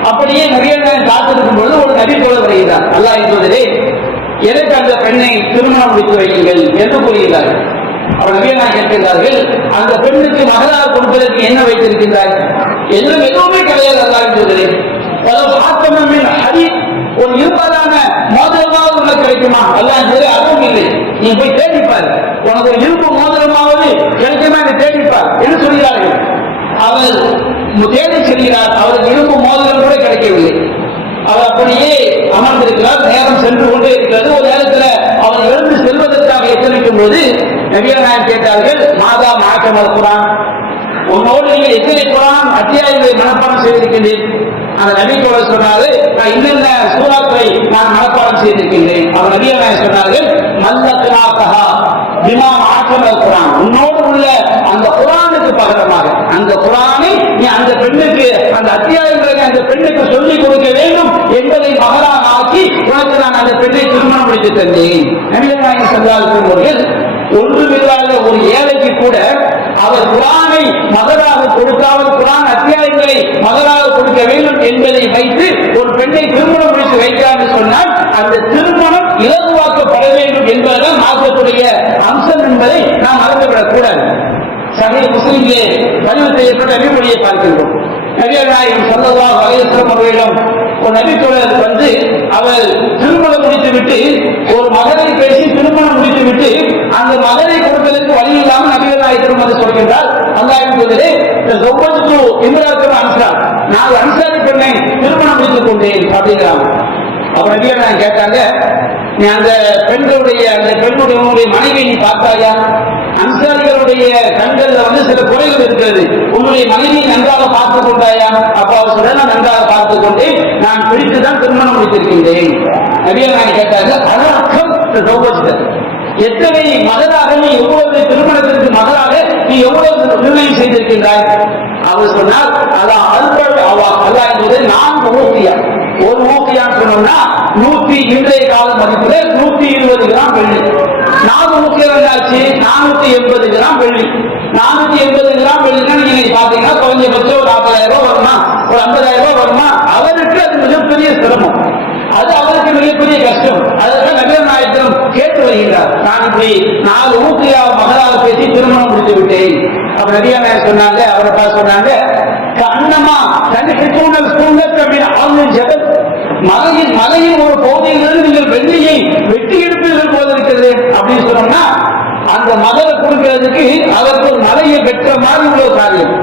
அப்படியே நபிகள் நாயகம் காத்திருக்கும் பொழுது ஒரு நபி போல வருகிறார். அல்லாஹ் என்பதிலே எனக்கு அந்த பெண்ணை திருமணம் முடித்து வையுங்கள் என்று கூறுகிறார்கள். அவர் நபிகள் நாயகம் கேட்கின்றார்கள், அந்த பெண்ணுக்கு மகளாக கொடுப்பதற்கு என்ன வைத்திருக்கின்றார்? எதுவுமே கிடையாது. அல்லாஹ் என்பதிலே ஒரு இருபதான மோதிரமாவது உனக்கு கிடைக்குமா? அல்லாஹ் அதுவும் இல்லை. நீ போய் தேடிப்பார், உனக்கு ஒரு இரும்பு மோதிரமாவது கிடைக்குமா என்று தேடிப்பார் என்று சொல்கிறார்கள். அவர் தேடி செல்கிறார், அவருக்கு இரும்பு மோதிரம் கூட கிடைக்கவில்லை. அவர் அப்படியே அமர்ந்திருக்கிறார். நேரம் சென்று கொண்டே இருக்கிறது. ஒரு நேரத்தில் அவர் எழுந்து செல்வதற்காக எத்தனைக்கும் போது நபிகள் நாயகம் கேட்டார்கள், மாதா மாற்றமல் குரான், உன்னோடு நீங்கள் எத்தனை குரான் அத்தியாயங்களை மனப்பாடம் செய்திருக்கின்றேன்? அந்த நபி போல சொன்னாரு, நான் இன்னென்ன சூறாக்களை நான் மனப்பாடம் செய்திருக்கின்றேன். அவர் நபிகள் நாயகம் சொன்னார்கள், மல்லத்னாகஹா பிமா மாற்றமல் குரான், உன்னோடு உள்ள அந்த குரானுக்கு பகரமாக அந்த குரானை நீ அந்த பெண்ணுக்கு அந்த அத்தியாயங்களை அந்த பெண்ணுக்கு சொல்லிக் கொடுக்க வேண்டும் என்பதை மகளாக ஆக்கி உனக்கு நான் அந்த பெண்ணை திருமணம் முடித்து தந்தேன். நபிகள் நாயகம் ஸல்லல்லாஹு அலைஹி வஸல்லம் ஒன்றுமில்லாத ஒரு ஏழைக்கு கூட அவர் குரானை மகளாக கொடுக்காமல் குரான் அத்தியாயங்களை மகளாக கொடுக்க வேண்டும் என்பதை வைத்து ஒரு பெண்ணை திருமணம் முடித்து வைக்கிறார் என்று சொன்னால் அந்த திருமணம் இலகுவாக்கப்பட வேண்டும் என்பதுதான் மார்க்கத்துடைய அம்சம் என்பதை நாம் மறந்துவிடக் கூடாது. சஹீஹ் முஸ்லிமிலே பதிவு செய்யப்பட்ட நபிமொழியை பார்க்கின்றோம். நபிகள் நாயகம் ஸல்லல்லாஹு அலைஹி வஸல்லம் அவர்களிடம் ஒரு நபித்தோழர் வந்து அவர் திருமணம் முடித்துவிட்டு ஒரு மகனை பேசி திருமணம் முடித்துவிட்டு அந்த மகனை கொடுப்பதற்கு வழி இல்லாமல் நபிகள் நாயகம் வந்து சொல்கின்றார், அல்லாஹ்வின் தூதரே, இம்ராத்துல் அன்சார், நான் அன்சாரி பெண்ணை திருமணம் முடித்துக் கொண்டேன் அப்படிங்கிறாங்க. அப்ப நபிகள் நாயகம் கேட்டாங்க, நீ அந்த பெண்ணுடைய மனைவி நீ பார்த்தாயா? அன்சாரிகளுடைய கண்கள்ல வந்து சில குறைகள் இருக்கிறது, உன்னுடைய மனைவியை நன்றாக பார்த்துக் கொண்டாயா? அப்ப அவர் சொல்ல, நான் நன்றாக பார்த்துக் கொண்டு நான் பிடித்துதான் திருமணம் முடித்திருக்கின்றேன். நபிகள் நாயகம் கேட்டாங்க, அழகம் எத்தனை மகளாக நீ எவ்வளவு திருமணத்திற்கு மகளாக நீ எவ்வளவு நிர்ணயம் செய்திருக்கின்றாய்? அவர் சொன்னார், அதான் அல்லாஹ் என்பது 4 ஊக்கியா. ஒரு ஊக்கியான்னு சொன்னோம்னா 100 இன்றைய கால மதிப்புல 120 கிராம் வெள்ளி. 4 ஊக்கியம் என்னாச்சு? 480 கிராம் வெள்ளி. 480 கிராம் வெள்ளினா நீங்க பாத்தீங்கன்னா குறைஞ்சபட்சம் ஒரு 40,000 ரூபாய் வருமா, ஒரு 50,000 ரூபாய் வருமா? அவருக்கு அது மிகப்பெரிய சிரமம், அது அவருக்கு மிகப்பெரிய கஷ்டம். அதற்கு நபிகள் நாயகம் கேட்டு வருகிறார், நான் இப்படி 4 ஊக்கியா மகளாக பேசி திருமணம் முடித்து விட்டேன். அப்ப நபிகள் நாயகம் சொன்னாங்க, அவரை பார்த்து சொன்னாங்க, கண்ணமா தன்னை ஜபல், மலையின் ஒரு பகுதியிலிருந்து நீங்கள் வெள்ளியை வெட்டி எடுப்பீர்கள் போல இருக்கிறது அப்படின்னு சொன்னோம்னா அந்த மகளை கொடுக்கிறதுக்கு அதற்கு ஒரு மலையை வெட்டுற மாதிரி உள்ள காரியம்.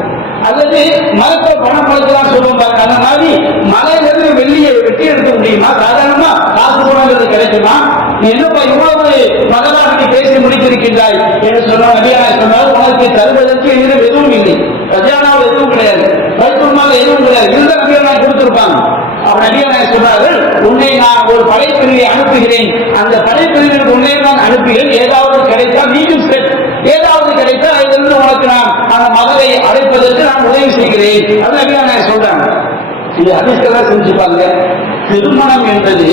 அல்லது மரத்தை பணம் பழக்கலாம் சொல்லுவாங்க, அந்த மாதிரி மலையிலிருந்து வெள்ளியை வெட்டி எடுக்க முடியுமா? சாதாரணமா காசு பணங்கிறது கிடைக்குமா? நீ என்னப்பா இவ்வளவு மகளாக பேசி முடித்திருக்கின்றாய் என்று சொன்ன நபிகள் சொன்னால், உனக்கு தருவதற்கு என்னிடம் எதுவும் இல்லை, கஜானாவில் எதுவும் கிடையாது, பைத்துல்மால் எதுவும் கிடையாது, இந்த நபிகள் கொடுத்திருப்பாங்க. அவர் நபிகள் சொன்னார்கள், உன்னை நான் ஒரு படைப்பிரிவை அனுப்புகிறேன், அந்த படைப்பிரிவிற்கு உன்னை நான் அனுப்புகிறேன், ஏதாவது கிடைத்தால் நீயும் ஏதாவது கிடைத்தால் அதிலிருந்து உனக்கு நான் அந்த மகளை அடைப்பதற்கு நான் உதவி செய்கிறேன் அப்படின்னு நான் சொல்றாங்க. இது ஹதீஸ்களா செஞ்சுப்பாங்க. திருமணம் என்பது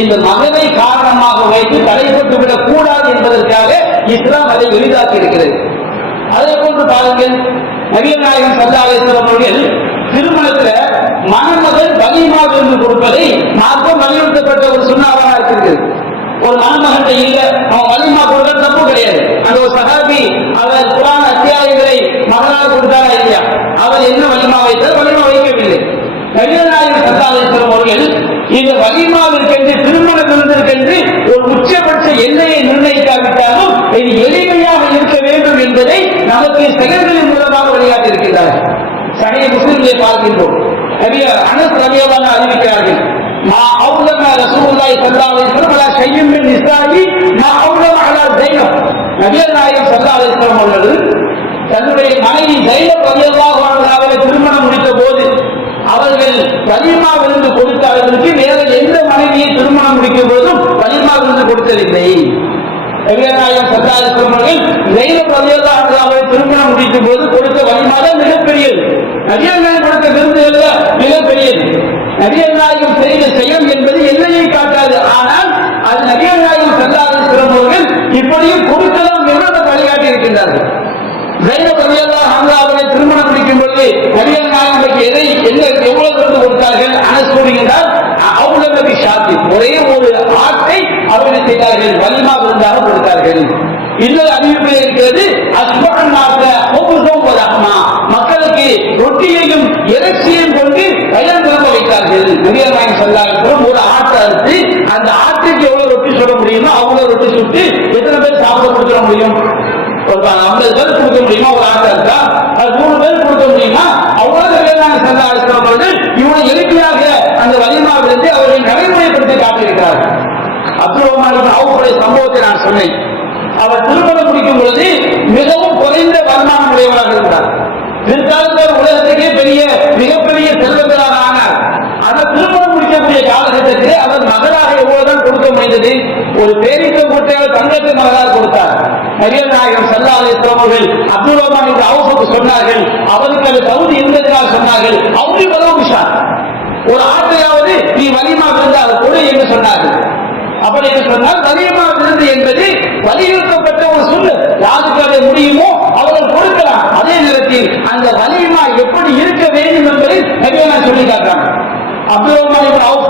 இந்த மகனை காரணமாக வைத்து தடைப்பட்டு விடக் கூடாது என்பதற்காக இஸ்லாம் அதை எளிதாக்கி இருக்கிறது. அதே போன்று பாருங்கள், நபிகள் நாயகம் ஸல்லல்லாஹு அலைஹி வஸல்லம் அவர்கள் திருமணத்துல மணமகன் வலிமா விருந்து கொடுப்பதை மார்க்கம் வலியுறுத்தப்பட்ட ஒரு சுன்னாவாக இருக்கிறது. ஒரு மணமகன் இல்ல அவன் வலிமா கொடுக்க தப்பு கிடையாது. அந்த ஒரு சஹாபி அவர் குர்ஆன் அத்தியாயங்களை மகனாக கொடுத்தாரா இல்லையா, அவர் என்ன வலிமா வைத்தார்? வலிமா வைக்கவில்லை. நபிகள் நாயகம் ஸல்லல்லாஹு அலைஹி வஸல்லம் அவர்கள் இந்த வலிமாவிற்கென்று திருமண விருந்திற்கென்று ஒரு உச்சபட்ச எல்லையை நிர்ணயிக்காவிட்டாலும் இது எளிமையாக இருக்க வேண்டும் என்பதை நமக்கு செயல்களின் மூலமாக வழிகாட்டி இருக்கின்றார்கள். சஹீஹ் முஸ்லிமிலே பார்க்கின்றோம். அனஸ் ரலியல்லாஹு அன்ஹு அறிவிக்கிறார்கள், மா அவுலம ரசூலுல்லாஹி ஸல்லல்லாஹு அலைஹி வஸல்லம் அலா ஷையின் மின் நிசாஇ மா அவுலம அலா ஸைனப். நபிகள் நாயகம் ஸல்லல்லாஹு அலைஹி வஸல்லம் அவர்கள் தன்னுடைய மனைவி ஸைனப் ரலியல்லாஹு அன்ஹாவை திருமணம் முடித்த போது அவர்கள் வலிமா விருந்து கொடுத்தவர்களுக்கு வேற எந்த மனைவியை திருமணம் முடிக்கும் போதும் வலிமா விருந்து கொடுத்ததில்லை. நபிகள் நாயகம் ஸல்லல்லாஹு அலைஹி வஸல்லம் அவர்கள் ஸைனப் ரலியல்லாஹு அன்ஹாவை திருமணம் முடிக்கும் போது கொடுத்த வலிமா தான் மிகப்பெரியது. நபிகள் நாயகம் கொடுத்த விருந்துகள் மிகப்பெரியது. நபிகள் நாயகம் செய்த செயல் என்பது எல்லையை காட்டாது. ஆனால் அது நபிகள் நாயகம் ஸல்லல்லாஹு அலைஹி வஸல்லம் அவர்கள் இப்படியும் கொடுக்கலாம் என்று வழிகாட்டி இருக்கின்றார்கள். ஸைனப் ரலியல்லாஹு அன்ஹாவை திருமணம் முடிக்கும் பொழுது நபிகள் நாயகத்துக்கு எவ்வளவு விருந்து கொடுத்தார்கள்? அனஸ் கூறுகின்றார், அவுலமபி ஷாத்தி, ஒரே ஒரு ஆட்டை அவர்கள் செய்தார்கள், வலிமா விருந்தாக கொடுத்தார்கள். இன்னொரு அறிவிப்பில் இருக்கிறது, அஸ்பஹன்னாஸ ஹுப்ஸும் வ ரஹ்மா, மக்களுக்கு ரொட்டியையும் இறைச்சியையும் கொண்டு வயல் திரும்ப வைத்தார்கள். நபிகள் நாயகம் ஸல்லல்லாஹு அலைஹி வஸல்லம் ஒரு ஆட்டை அறுத்து அந்த ஆட்டுக்கு எவ்வளவு ரொட்டி சுட முடியுமோ அவ்வளவு ரொட்டி சுட்டு எத்தனை பேர் சாப்பிட கொடுத்துட முடியும்? ஒரு 50 பேர் கொடுக்க முடியுமா? ஒரு ஆட்டை இருக்கா? அது 100 பேர் கொடுக்க முடியுமா? அவ்வளவு நபிகள் நாயகம் ஸல்லல்லாஹு அலைஹி வஸல்லம் அவர்கள் இவ்வளவு எளிமையாக அந்த வலிமாவிலிருந்து அவர்கள் நடைமுறைப்படுத்தி காட்டியிருக்கிறார்கள். அப்துல் ரஹ்மான் இப்னு அவுஃபுடைய சம்பவத்தை நான் சொன்னேன். அவர் திருமணம் முடிக்கும் பொழுது மிகவும் குறைந்த வருமானம் உடையவராக இருந்தார். பிற்காலத்தில் உலகத்துக்கே மிகப்பெரிய செல்வந்தராக ஆனார். ஆனால் திருமணம் முடிக்கக்கூடிய காலகட்டத்திலே அவர் மகளாக எவ்வளவுதான் கொடுக்க முடிந்தது? ஒரு பேரித்த மூட்டையால் தங்கத்தை மகளாக கொடுத்தார். நபிகள் நாயகம் ஸல்லல்லாஹு அலைஹி வஸல்லம் அவர்கள் அப்துல் ரஹ்மான் இப்னு அவுஃபுக்கு சொன்னார்கள், அவருக்கு அது தகுதி இருந்ததனால் சொன்னார்கள், அவரு பலவுஷார், ஒரு ஆட்டையாவது நீ வலிமா விருந்தாக கொடு என்று சொன்னார்கள். அப்படி என்று சொன்னால் வலிமா விருந்து என்பது வலியுறுத்தப்பட்ட ஒரு சுன்னத். யாருக்கு அதை முடியுமோ அவர்கள் கொடுக்கலாம். அதே நேரத்தில் அந்த வலிமா எப்படி இருக்க வேண்டும் என்பதை நபிகள் சொல்லி காட்டுறாங்க. அப்துல் ரஹ்மான் இப்னு அவுஃப்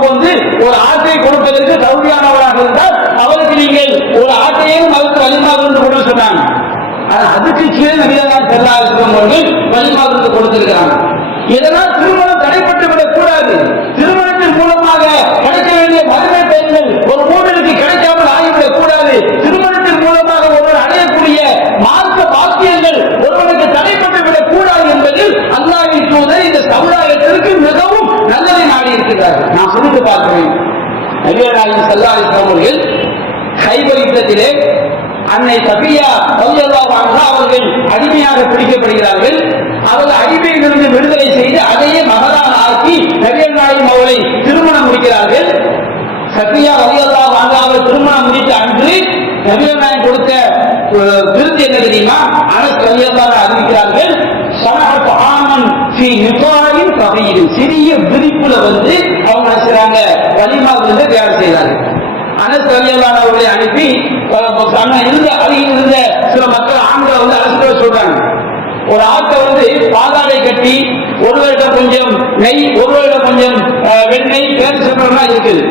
ஒரு ஆட்டை கொடுப்பதற்கு தகுதியானவராக இருந்தால் அவருக்கு நீங்கள் ஒரு ஆட்டையும் அவருக்கு வலிமா விருந்து கொடுக்க சொன்னாங்க. அதுக்கு கீழே நபிகள் ஸல்லல்லாஹு அலைஹி வஸல்லம் அவர்கள் வலிமா விருந்து கொடுத்திருக்கிறாங்க. இதனால் திருமணம் தடைப்பட்டு விடக் கூடாது. திருமணத்தின் மூலமாக கிடைக்க வேண்டிய மறுமை பயன்கள் ஒரு மூமினுக்கு கிடைக்காமல் ஆகிவிடக் கூடாது. திருமணத்தின் மூலமாக ஒருவர் அடையக்கூடிய மார்க்க பாக்கியங்கள் ஒருவனுக்கு தடைப்பட்டு விடக் கூடாது என்பதில் அல்லாஹ்வின் தூதர் இந்த சமுதாயத்திற்கு மிகவும் நல்லதை நாடி இருக்கிறார்கள். நான் சொல்லிட்டு பார்க்கிறேன். நபிகள் நாயகம் ஸல்லல்லாஹு அலைஹி வஸல்லம் அவர்கள் கைபர் யுத்தத்திலே அன்னை சஃபியா ரலியல்லாஹு அன்ஹா அவர்கள் அடிமையாக பிடிக்கப்படுகிறார்கள். அவர்கள் அடிமையிலிருந்து விடுதலை செய்து அதையே மகளாக ஆக்கி நபிகள் நாயகம் அவளை திருமணம் முடிக்கிறார்கள். சஃபியா ரலியல்லாஹு அன்ஹா அவர்கள் திருமணம் முடித்த அன்று நபிகள் நாயகம் கொடுத்த விருந்து என்ன தெரியுமா? அனஸ் ரலியல்லாஹு அறிவிக்கிறார்கள், ஸனஅத் ஆமன் ஃபீ நிகாயின் ஸகீர், சிறிய விரிப்புல அவங்க செய்றாங்க வலிமா விருந்து தயார் செய்தார்கள். அனஸ் ரலியல்லாஹு அவர்களை அனுப்பி அருகில் இருந்த சில மக்கள் ஆண்களை அரசு சொல்றாங்க, ஒரு ஆட்டை பாதாடை கட்டி ஒருவரிடம் கொஞ்சம் நெய் ஒருவரிடம் கொஞ்சம் வெண்ணெய் பேசுறா இருக்குது,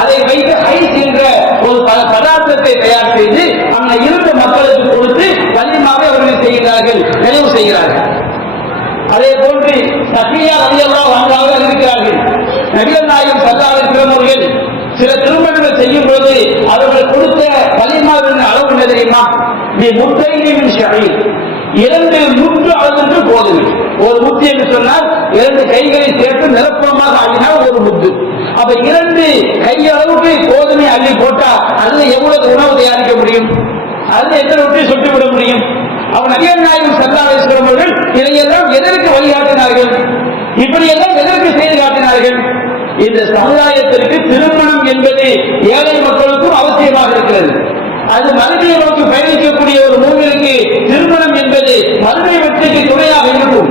அதை வைத்து ஐஸ் என்ற ஒரு பதார்த்தத்தை தயார் செய்து அங்க இருந்த மக்களுக்கு கொடுத்து வலிமாவை அவர்கள் செய்கிறார்கள், நிறைவு செய்கிறார்கள். அதே போன்று சஃபியா ரலியல்லாஹு அன்ஹா இருக்கிறார்கள். நபிகள் நாயகம் ஸல்லல்லாஹு அலைஹி வஸல்லம் அவர்கள் சில திருமணங்கள் செய்யும் பொழுது அவர்கள் கொடுத்த வலிமாவின் அளவு என்ன தெரியுமா? முத்தையின் ஷஹீர், 2 முற்று அளவுக்கு போதும். ஒரு முத்து என்று சொன்னால் 2 கைகளை சேர்த்து நிரப்பமாக ஆகினால் ஒரு முத்து. அப்ப 2 கையளவுக்கு கோதுமை அள்ளி போட்டா அதுல எவ்வளவு உணவு தயாரிக்க முடியும்? அதுல எத்தனை ரொட்டி சுட்டு விட முடியும்? அவன் நபிகள் நாயகம் ஸல்லல்லாஹு அலைஹி வஸல்லம் அவர்கள் இதையெல்லாம் எதற்கு வழிகாட்டினார்கள்? இப்படியெல்லாம் எதற்கு செய்து காட்டினார்கள்? இந்த சமுதாயத்திற்கு திருமணம் என்பது ஏழை மக்களுக்கும் அவசியமாக இருக்கிறது. அது மறுமையை நோக்கி பயணிக்கக்கூடிய ஒரு மூவிலுக்கு திருமணம் என்பது மறுமை வெற்றிக்கு துணையாக இருக்கும்.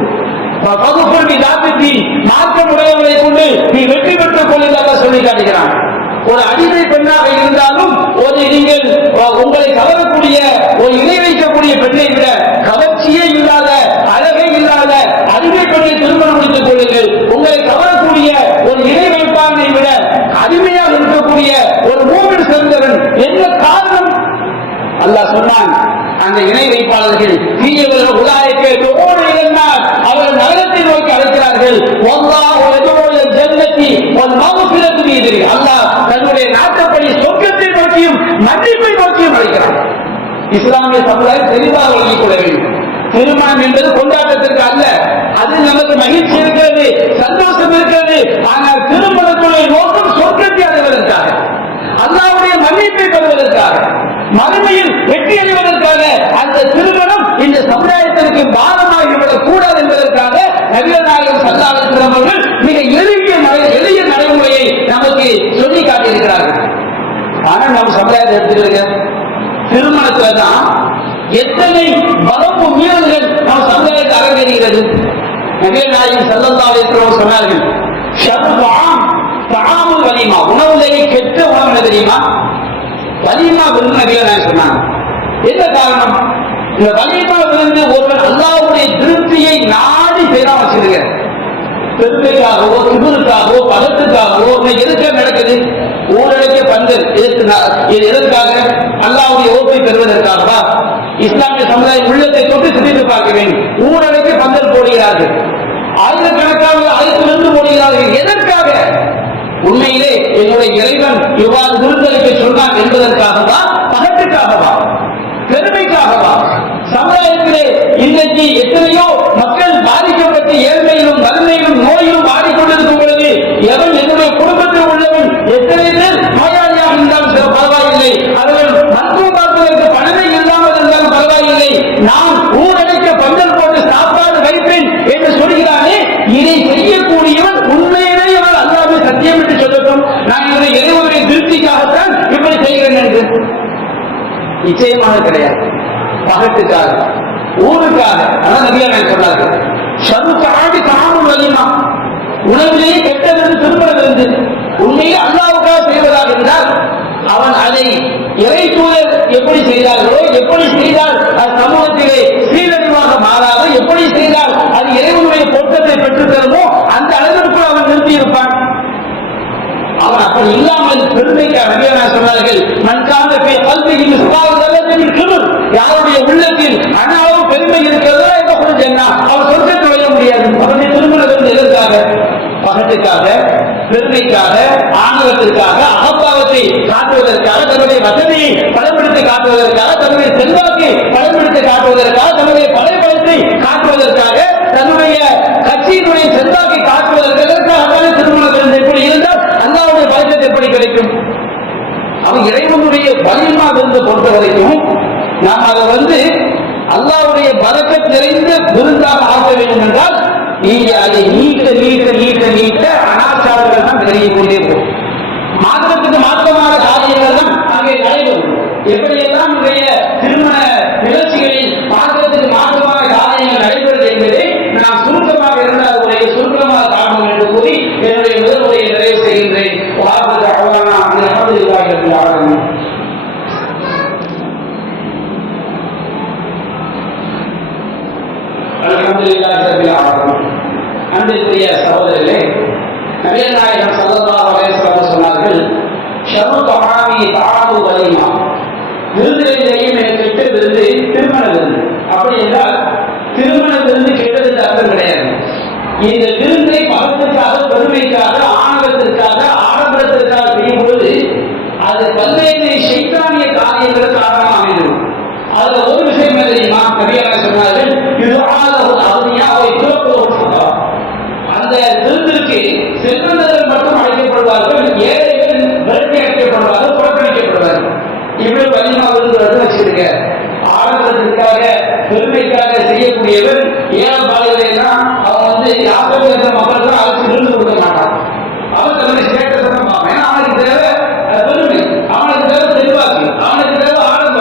மாற்றம் உடையவர்களை கொண்டு நீ வெற்றி பெற்றுக் கொள்ளுங்க சொல்லி காட்டுகிறான். ஒரு அடிமை பெண்ணாக இருந்தாலும் ஒரு நீங்கள் உங்களை கவரக்கூடிய ஒரு இணை வைக்கக்கூடிய பெண்ணை விட கவர்ச்சியே இல்லாத அழகே இல்லாத அடிமை பெண்ணை திருமணம் முடித்துக் கொள்ளுங்கள். உங்களை கவரக்கூடிய ஒரு இணை வைப்பானை விட அடிமையாக இருக்கக்கூடிய ஒரு மூமின் சேர்ந்தவன். என்ன காரணம்? அல்லாஹ் சொன்னான், அந்த இணை வைப்பாளர்கள் தீயவர்கள் உலாய்க்கு அவர்கள் நரகத்தை நோக்கி அழைக்கிறார்கள். அல்லாஹ் தன்னுடைய நாட்டப்படி சொர்க்கத்தை நோக்கியும் மன்னிப்பை நோக்கியும் அழைக்கிறார். இஸ்லாமிய சமுதாயம் தெளிவாக வழங்கிக் கொள்ள வேண்டும். திருமணம் என்பது கொண்டாட்டத்திற்கு அல்ல. அது நமக்கு மகிழ்ச்சி இருக்கிறது, சந்தோஷம் இருக்கிறது. ஆனால் திருமணத்துடைய நோக்கம் சொர்க்கத்தை அடைவதற்காக, அல்லாஹ்வுடைய மன்னிப்பை பெறுவதற்காக, மறுமையில் வெற்றி அடைவதற்காக அந்த திருமணம் இந்த சமுதாயத்திற்கு பாரமாகிவிடக் கூடாது என்பதற்காக நபிகள் நாயகம் ஸல்லல்லாஹு அலைஹி வஸல்லம் அவர்கள் மிக எளிய நடைமுறையை நமக்கு சொல்லி காட்டியிருக்கிறார்கள். ஆனால் நம்ம சமுதாயத்தை எடுத்துக்கிறீங்க, திருமணத்துல தான் எத்தனை வரம்பு மீறல்கள் நம்ம சமுதாயத்தை அரங்கேறுகிறது. நபிகள் நாயகம் ஸல்லல்லாஹு அலைஹி வஸல்லம் சொன்னார்கள், ஷர்ருஆம் தஆமுல் வலீமா, உணவுலேயே கெட்ட உணவு தெரியுமா? வலீமா விருந்து. நபிகள் நாயகம் சொன்னாங்க. என்ன காரணம்? இந்த வலீமா விருந்து ஒருவன் அல்லாஹ்வுடைய திருப்தியை நாடி செய்யலாம் வச்சிருக்க, பெருமைக்காகவோ கிபருக்காகவோ பகத்துக்காகவோ எதுக்க நடக்குது? ஊரடக்க பந்தல் இது எதற்காக? அல்லாஹ்வுடைய ஓப்பை பெறுவதற்காகவா? இஸ்லாமிய சமுதாயம் உள்ளத்தை தொட்டு சிந்தித்து பார்க்க வேண்டும். ஊரடக்க பந்தல் போடுகிறார்கள், ஆயிரக்கணக்கான ஆயிரத்திலிருந்து போடுகிறார்கள். எதற்காக? உண்மையிலே என்னுடைய இறைவன் இவ்வாறு விருந்தளிக்க சொன்னான் என்பதற்காகவா? பகத்துக்காகவா? பெருமைக்காகவா? சமுதாயத்திலே இன்றைக்கு எத்தனையோ மக்கள் பாதிக்கப்பட்டு ஏழ்மையிலும் வறுமையிலும் நோயிலும் பாதிக்கொண்டிருக்கும் பொழுது எவன் என்னுடைய குடும்பத்தில் உள்ளவன் எத்தனை பேர் நோயாளியாக இருந்தாலும் பரவாயில்லை, அவர்கள் மருத்துவம் பார்ப்பதற்கு பணமே இல்லாமல் இருந்தாலும் பரவாயில்லை, நான் ஊரடைக்க பந்தல் போட்டு சாப்பாடு வைப்பேன் என்று சொல்கிறானே, இதை செய்யக்கூடியவன் உண்மையிலே அவர் அல்லாஹ்வை சத்தியம் என்று சொல்லட்டும், நான் இவரை இறைவனுடைய திருப்திக்காகத்தான் இப்படி செய்கிறேன் என்று. நிச்சயமாக கிடையாது. பகத்துக்காக, ஊருக்காக. அதான் நபிகள் சொன்னார்கள், ஷர்ருஆம் தஆமுல் வலீமா, உணவிலேயே கெட்டது திருமணம். உண்மையை அல்லாஹ்வுக்காக செய்வதாக இருந்தால் அவன் அதை இறை தூதர் எப்படி செய்தார்களோ, எப்படி செய்தால் அது சமூகத்திலே சீரழிவாக மாறாது, எப்படி செய்தால் அது இறைவனுடைய பொருத்தத்தை பெற்றுத் தருமோ அந்த அளவிற்கு அவன் நிறுத்தியிருப்பான். அவன் அப்படி இல்லாமல் பெருமைக்காக நபிகள் சொன்னார்கள், மன்கான கல்வியில் யாருடைய உள்ளத்தில் அனாவும் பெருமை இருக்கிறதோ அவர் சொர்க்கத்தை வைக்க முடியாது. அவருடைய திருமணம் எதற்காக? பகத்துக்காக, பெருமைக்காக, ஆணவத்திற்காக, அகப்பாவத்தை காட்டுவதற்காக, தன்னுடைய வசதியை பலப்படுத்தி காட்டுவதற்காக, தன்னுடைய செல்வாக்கை பலப்படுத்தி காட்டுவதற்காக, தன்னுடைய படைபலத்தை காட்டுவதற்காக, தன்னுடைய கட்சியினுடைய செல்வாக்கை காட்டுவதற்காக திருமணம் எப்படி இருந்தால் அல்லாஹ்வுடைய பலத்தை எப்படி கிடைக்கும்? அவன் இறைவனுடைய வலிமா விருந்து பொறுத்த வரைக்கும் நாம் அதை அல்லாஹ்வுடைய பரக்கத் நிறைந்த விருந்தாக ஆக்க வேண்டும் என்றால் நீங்க அதை நீட்ட நீட்ட நீட்ட நீட்ட அனாச்சாரங்கள் தான் பெருகிக் கொண்டே போகும். மாற்றத்துக்கு மாற்றமான காரியங்கள் தான் அங்கே நடைபெறும். எப்படியெல்லாம் இன்றைய திருமண நிகழ்ச்சிகளில் மாற்றத்துக்கு மாற்றமான காரியங்கள் நடைபெறுது என்பதை நாம் சுருக்கமாக இருந்தால் உடைய சுருக்கமாக காரணம் என்று கூறி என்னுடைய முதல் உரையை நிறைவு செய்கின்றேன். அன்பிற்குரிய சகோதரர்களே, நபிகள் நாயகம் ஸல்லல்லாஹு அலைஹி வஸல்லம் சொன்னார்கள், ஷர்ருஆமி தஆமுல் வலீமா, விருந்திலேயே கெட்ட விருந்து திருமண விருந்து. அப்படி என்றால் திருமண விருந்து கெட்டதுக்கு அர்த்தம் கிடையாது. இந்த விருந்தை பகத்துக்காக, பெருமைக்காக, ஆணவத்திற்காக, ஆடம்பரத்திற்காக செய்யும் பொழுது அது பல்வேறு ஷைத்தானிய காரியங்களுக்கு காரணமாக அமைந்துள்ளது. அதுல ஒரு விஷயம் என்ன தெரியுமா? நபிகள் சொன்னார்கள், அந்த விருந்திற்கு செல்வந்தர்கள் மட்டும் அழைக்கப்படுவார்கள், ஏழைகள் விரட்டி அழைக்கப்படுவார்கள், புறக்கணிக்கப்படுவார்கள். இப்படி வலிமா விருந்து வச்சிருக்க ஆடம்பரத்திற்காக, பெருமைக்காக செய்யக்கூடியவர் ஏழைப்பாளையெல்லாம் அவன் யாரும் மக்கள் தான் அழைச்சி விருந்து கொடுக்க மாட்டான். அவன் தன்னுடைய ஸ்டேட்டஸ் தான் பார்ப்பான். ஏன்னா அவனுக்கு தேவை பெருமை, அவனுக்கு தேவை செல்வாக்கு, அவனுக்கு தேவை ஆடம்பரம்.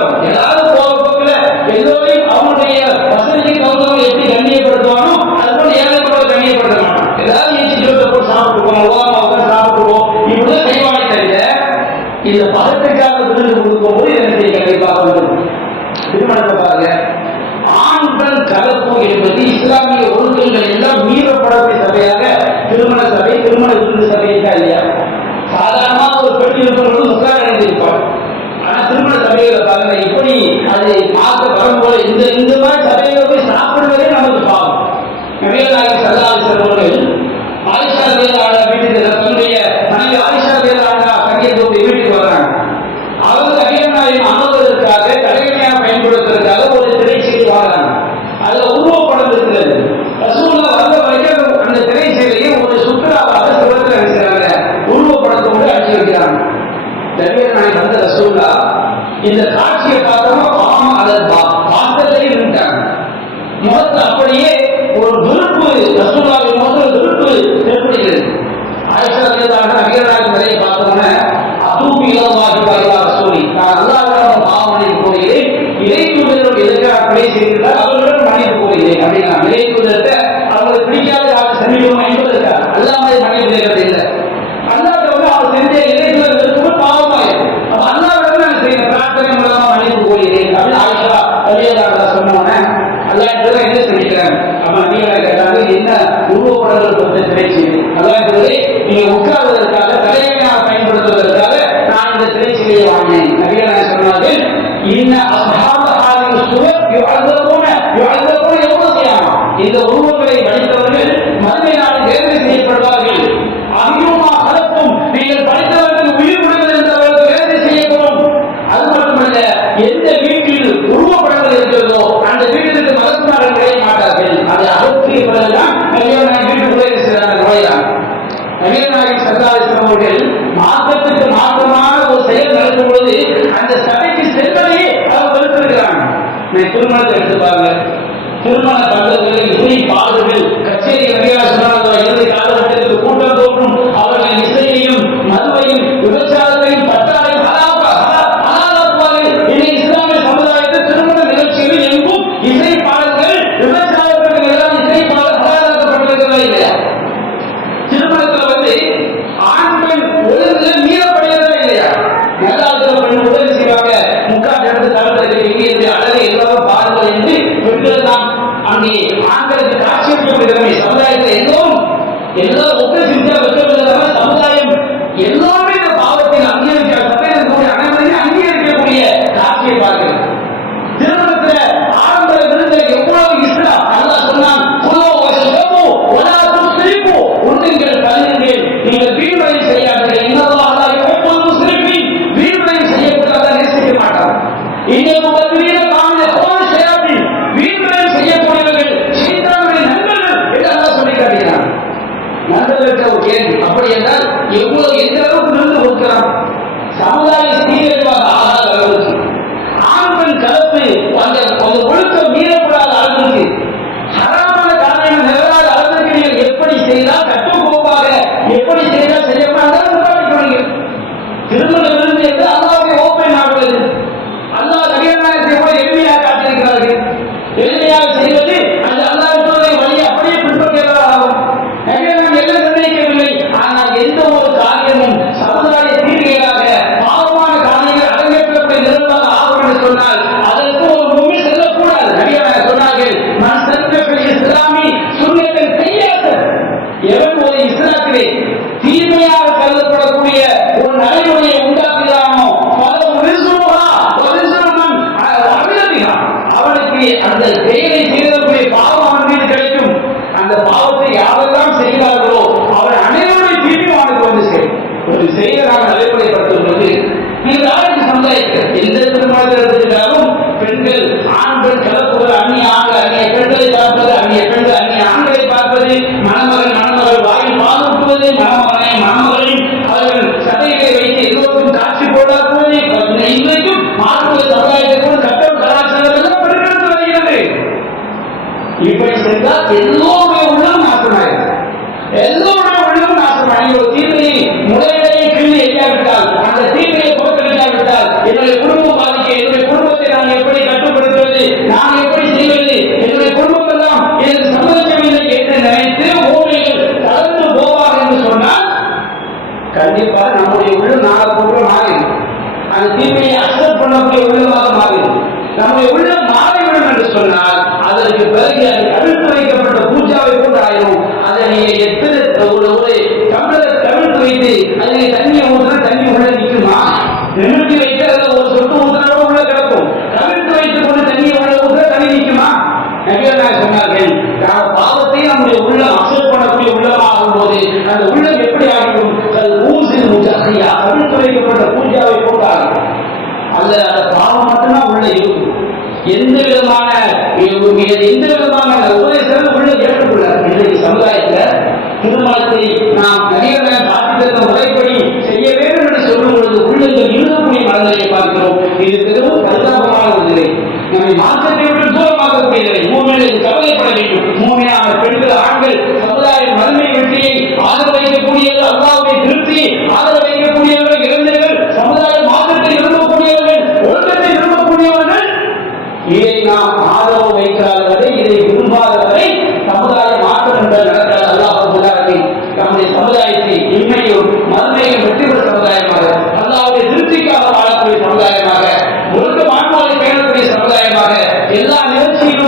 பாருங்க இப்படி அது பார்க்க வரும்போது இந்த மாதிரி சபையில போய் சாப்பிடுவதே நமக்கு பாவம். நபிகள் நாயகம் ஸல்லல்லாஹு அலைஹி வஸல்லம் அவர்கள் ஆயிஷா ரலியல்லாஹு அன்ஹா வீட்டுக்கு தன்னுடைய மனைவி ஆயிஷா ரலியல்லாஹு அன்ஹா தங்கியிருந்த வீட்டுக்கு வர்றாங்க. அவங்க நபிகள் நாயகம் அமர்வதற்காக தலைமையாக பயன்படுத்துவதற்காக ஒரு திரை செய்து வாங்குறாங்க. அதுல உருவப்படம் இருக்கிறது. ரசூலுல்லாஹ் வந்த வரைக்கும் அந்த திரை செய்தியை ஒரு சுற்றுலாவாக சுவரத்தில் அடிக்கிறாங்க, உருவப்படத்தோடு அடிச்சு வைக்கிறாங்க. நபிகள் நாயகம் வந்த ரசூலுல்லாஹ் இந்த காட்சியை பார்த்தோம்னா பாவம் அதை பார்த்ததே இருந்தாங்க. முகத்தை அப்படியே ஒரு விருப்பு ரசூலுல்லாஹின் முகத்தில் ஒரு விருப்பு ஏற்படுகிறது. ஆயிஷா ரலியல்லாஹு அன்ஹா நபிகள் நாயகம் வரையை பார்த்தோம்னா அதூபி இலல்லாஹி வ இலா ரசூலி, நான் அல்லாஹ்விடம் பாவம் மன்னிப்பு கோருகிறேன், இறை தூதரோடு எதற்காக பிழை செய்திருந்தால் அவர்களிடம் மன்னிப்பு கோருகிறேன் அப்படின்னா இறை தூதர்கிட்ட அவங்களுக்கு பிடிக்காத யாரும் சந்திக்கணும் என்பதற்காக அல்லாஹ்வை மன்னிப்பு கேட்கறது இல்லை. அல்லாஹ்விடம் அவர் செஞ்ச இறை தூதர்களுக்கு பாவமாயிரும். அப்ப அல்லாஹ்விடம் நான் செய்த பிரார்த்தனை மூலமா மன்னிப்பு கோருகிறேன் அப்படின்னு ஆயிஷா ரலியல்லாஹு அன்ஹா சொன்னோன்னே அல்லாஹ் என்ன செஞ்சுக்கிறாங்க. அப்ப நபிகள் கேட்டாங்க, என்ன உருவப்படங்கள் பற்றி திரை செய்தி? அல்லாஹ் நீங்க உட்கார்வதற்காக தலைமையாக பயன்படுத்துவதற்காக நான் இந்த திரை செய்தியை வாங்கினேன். நபிகள் சொன்னார்கள், இன்ன அஸ்ஹாப ஹாதிஹி ஸுவர் யுஅذبون யௌம கியாமா, இந்த உருவங்களை வடித்தவர்கள் மறுமை நாளில் வேதனை செய்யப்படுவார்கள். அய்யுமா ஹலக்கும், நீங்கள் படித்தவர்கள் உயிர் விடுவதற்கு வேதனை செய்யப்படும். அது மட்டுமல்ல, எந்த வீட்டில் உருவப்படங்கள் இருக்கிறதோ அந்த வீட்டிற்கு மலக்குமார்கள் நுழைய மாட்டார்கள். அதை அகற்றிய பிறகுதான் நபிகள் நாயகம் வீட்டுக்குள்ளே நுழைகிறார். நபிகள் நாயகம் ஸல்லல்லாஹு அலைஹி வஸல்லம் அவர்கள் மார்க்கத்துக்கு மாற்றமான ஒரு செயல் நடக்கும் பொழுது அந்த சபைக்கு செல்வதையே அவர் வெறுத்திருக்கிறாங்க. திருமணத்தை எடுத்துப்பாங்க, திருமண பந்தங்களில் இசை பாடல்கள் கச்சேரி இறுதி காலகட்டத்தில் கூட்டம் தோற்றும் அவர்கள் இசையையும் மதுவையும் விபச்சாரத்தையும் பட்டாளையும் அலாதாக்குவார்கள். இஸ்லாமிய சமுதாயத்தில் திருமண நிகழ்ச்சிகள் எங்கும் இசை பாடல்கள் விபச்சாரத்துக்கு எல்லாம் இசை பாடல் அலாதாக்கப்பட்டிருக்கிறதா இல்லையா? திருமணத்தில் ஆண் பெண் ஒழுங்கு மீறப்படுகிறதா இல்லையா? நல்லா இருக்கிற பெண் உதவி செய்வாங்க, முக்கால் இடத்து தளத்தில் இங்கே அழகை எல்லாரும் பாருங்கள் என்று பெண்கள் தான் அங்கே ஆண்களுக்கு காட்சியளிக்கும் விதமே சமுதாயத்தில் எல்லோரும் ஒன்று சிந்தா வைக்கப்பட்டதாக சமுதாயம் எல்லோருமே இந்த பாவத்தில் அங்கீகரிக்க சபையில் அனைவரையும் அங்கீகரிக்கக்கூடிய காட்சியை பார்க்கிறது. திருமணத்தில் ஆரம்ப விருந்தில் எவ்வளவு இஸ்லாம் அல்லாஹ் சொன்னான், உண்ணுங்கள் பருகுங்கள், நீங்கள் வீண்வரை செய்யாதீர்கள். இன்னல்லாஹ் லா யுஹிப்புல் முஸ்ரிஃபீன், வீண்வரை செய்யக்கூடாத நேசிக்க மாட்டார். இன்னும் பத்திரிகை காமிய கோல் ஷயாத்தீன், வீண்வரை செய்யக்கூடியவர்கள் ஷைத்தானுடைய நண்பர்கள் என்று அல்லாஹ் சொல்லி காட்டுகிறான். நண்பர்களுக்கு ஒரு கேள்வி, அப்படி என்றால் எவ்வளவு எந்த அளவுக்கு நின்று கொடுக்கிறான்? சமுதாய சீரழிவாக ஆகாத அளவுக்கு, ஆண் பெண் கலப்பு அந்த ஒழுக்கம் மீறப்படாத அளவுக்கு, ஹராமான காரணம் நிகழாத அளவுக்கு நீங்கள் எப்படி செய்தால் கட்டுக்கோப்பாக எப்படி செய்தால் செய்யப்படாத திருமண விருந்து என்று அல்லாஹ்வை ஓப்பன் ஆகுவது. அல்லாஹ் நபிகள் நாயகத்தை கூட எளிமையாக காட்டியிருக்கிறார்கள். எளிமையாக செய்வது அந்த அல்லாஹ்வுடைய வழியை அப்படியே பின்பற்றுவதாகும். நபிகள் நாயகம் எல்லாம் நிர்ணயிக்கவில்லை. ஆனால் எந்த ஒரு காரியமும் சமுதாய தீர்வையாக பாவமான காரியங்கள் அரங்கேற்றப்பட்ட நிறுவனம் ஆகும் என்று சொன்னால் அதற்கு ஒரு முன்னே செல்லக்கூடாது. நபிகள் நாயகம் சொன்னார்கள், நான் சர்க்கத்தில் இஸ்லாமி சுன்னத்தின் கையாசர், எவன் ஒரு இஸ்லாத்திலே தீமையாக கருதப்படக்கூடிய ஒரு நடைமுறையை உண்டாக்குகிறானோ அவனுக்கு அந்த செயலை செய்தக்கூடிய பாவம் அவன் மீது கிடைக்கும். அந்த பாவத்தை யாரெல்லாம் செய்கிறார்களோ அவர் அனைவருடைய தீமையும் அவனுக்கு வந்து சேரும். ஒரு செயலை நாம் நடைமுறைப்படுத்தும் போது நீங்கள் ஆராய்ச்சி சமுதாயத்தில் எந்த திருமணத்தில் எடுத்துக்கிட்டாலும் பெண்கள் ஆண் பெண் கலப்புகள், அந்நிய ஆண்கள் அந்நிய பெண்களை பார்ப்பது, அந்நிய பெண்கள் அந்நிய ஆண்களை பார்ப்பது, மணமகள் வாயில் பாதுகாப்பது, மணமகளை அவர்கள் சபைகளை வைத்து எல்லோருக்கும் காட்சி போடாக்குவது, இன்றைக்கும் மாற்றுவ சமுதாயத்திற்குள் கட்டம் கலாச்சாரம் எல்லாம் பெருக்கெடுத்து வருகிறது. இப்படி சென்றால் எல்லோருடைய உள்ளம் நாசமாயிடும். எல்லோருடைய உள்ளம் நாசமாகி ஒரு தீமையை முறையிலேயே கிள்ளி எய்யாவிட்டால், அந்த தீமையை புறக்கணிக்காவிட்டால் என்னுடைய குடும்பம் பாதிக்க, என்னுடைய குடும்பத்தை நான் எப்படி கட்டுப்படுத்துவது, நான் எப்படி செய்வது, என்னுடைய குடும்பம் எல்லாம் எனக்கு சம்மதிக்கவில்லை என்று நினைத்து ஓமைகள் கலந்து போவார் என்று சொன்னால் கண்டிப்பாக நம்முடைய உள்ளம் நாளை மாறிடும். அந்த தீமையை அக்செப்ட் பண்ணக்கூடிய உள்ளமாக மாறிடும். நம்முடைய உள்ளம் மாறிவிடும் என்று சொன்னால் அதற்கு பிறகு அது தவிர்த்து வைக்கப்பட்ட பூஜாவை போட்டு ஆயிரும். அதை நீங்க எத்தனை ஒரு தமிழரை தவிர்த்து வைத்து அதில் தண்ணியை ஊற்றினா தண்ணி உள்ள நிற்குமா? நிமிர்த்தி வைத்து அதில் ஒரு சொட்டு ஊற்றினோட உள்ள கிடக்கும். எந்த விதமான உபதேசங்களும் உள்ள ஏற்றுக்கொள்ள இன்றைக்கு சமுதாயத்தில் திருமணத்தை நாம் நவீன பாத்திரத்த முறைப்படி செய்ய வேண்டும் என்று சொல்லும் பொழுது உள்ளங்கள் இழுக்கக்கூடிய மனநிலையை பார்க்கிறோம். இது மிகவும் பரிதாபமான ஒரு நிலை. நம்மை மாற்றத்தை விட்டு தூரமாக்கக்கூடிய நிலை. மூமினை கவலைப்பட வேண்டும். மூமியான பெண்கள் ஆண்கள் சமுதாய மறுமை வெற்றியை ஆதரவு வைக்கக்கூடியவர்கள், அல்லாஹ்வுடைய திருப்தி ஆதரவு வைக்கக்கூடியவர்கள், இளைஞர்கள் சமுதாய மாற்றத்தை விரும்பக்கூடியவர்கள், ஒழுக்கத்தை விரும்பக்கூடியவர்கள். இதை நாம் ஆதரவு வைக்காத வரை, இதை விரும்பாத வரை சமுதாய மாற்றம் என்பது நடக்காது. அல்லாஹ் நம்முடைய சமுதாயத்தை இன்மையும் மறுமையும் வெற்றி பெற சமுதாயமாக, அல்லாஹ்வுடைய திருப்திக்காக வாழக்கூடிய சமுதாயமாக, ஒழுக்க மாண்புகளை பேணக்கூடிய சமுதாயமாக, எல்லா நிகழ்ச்சியும்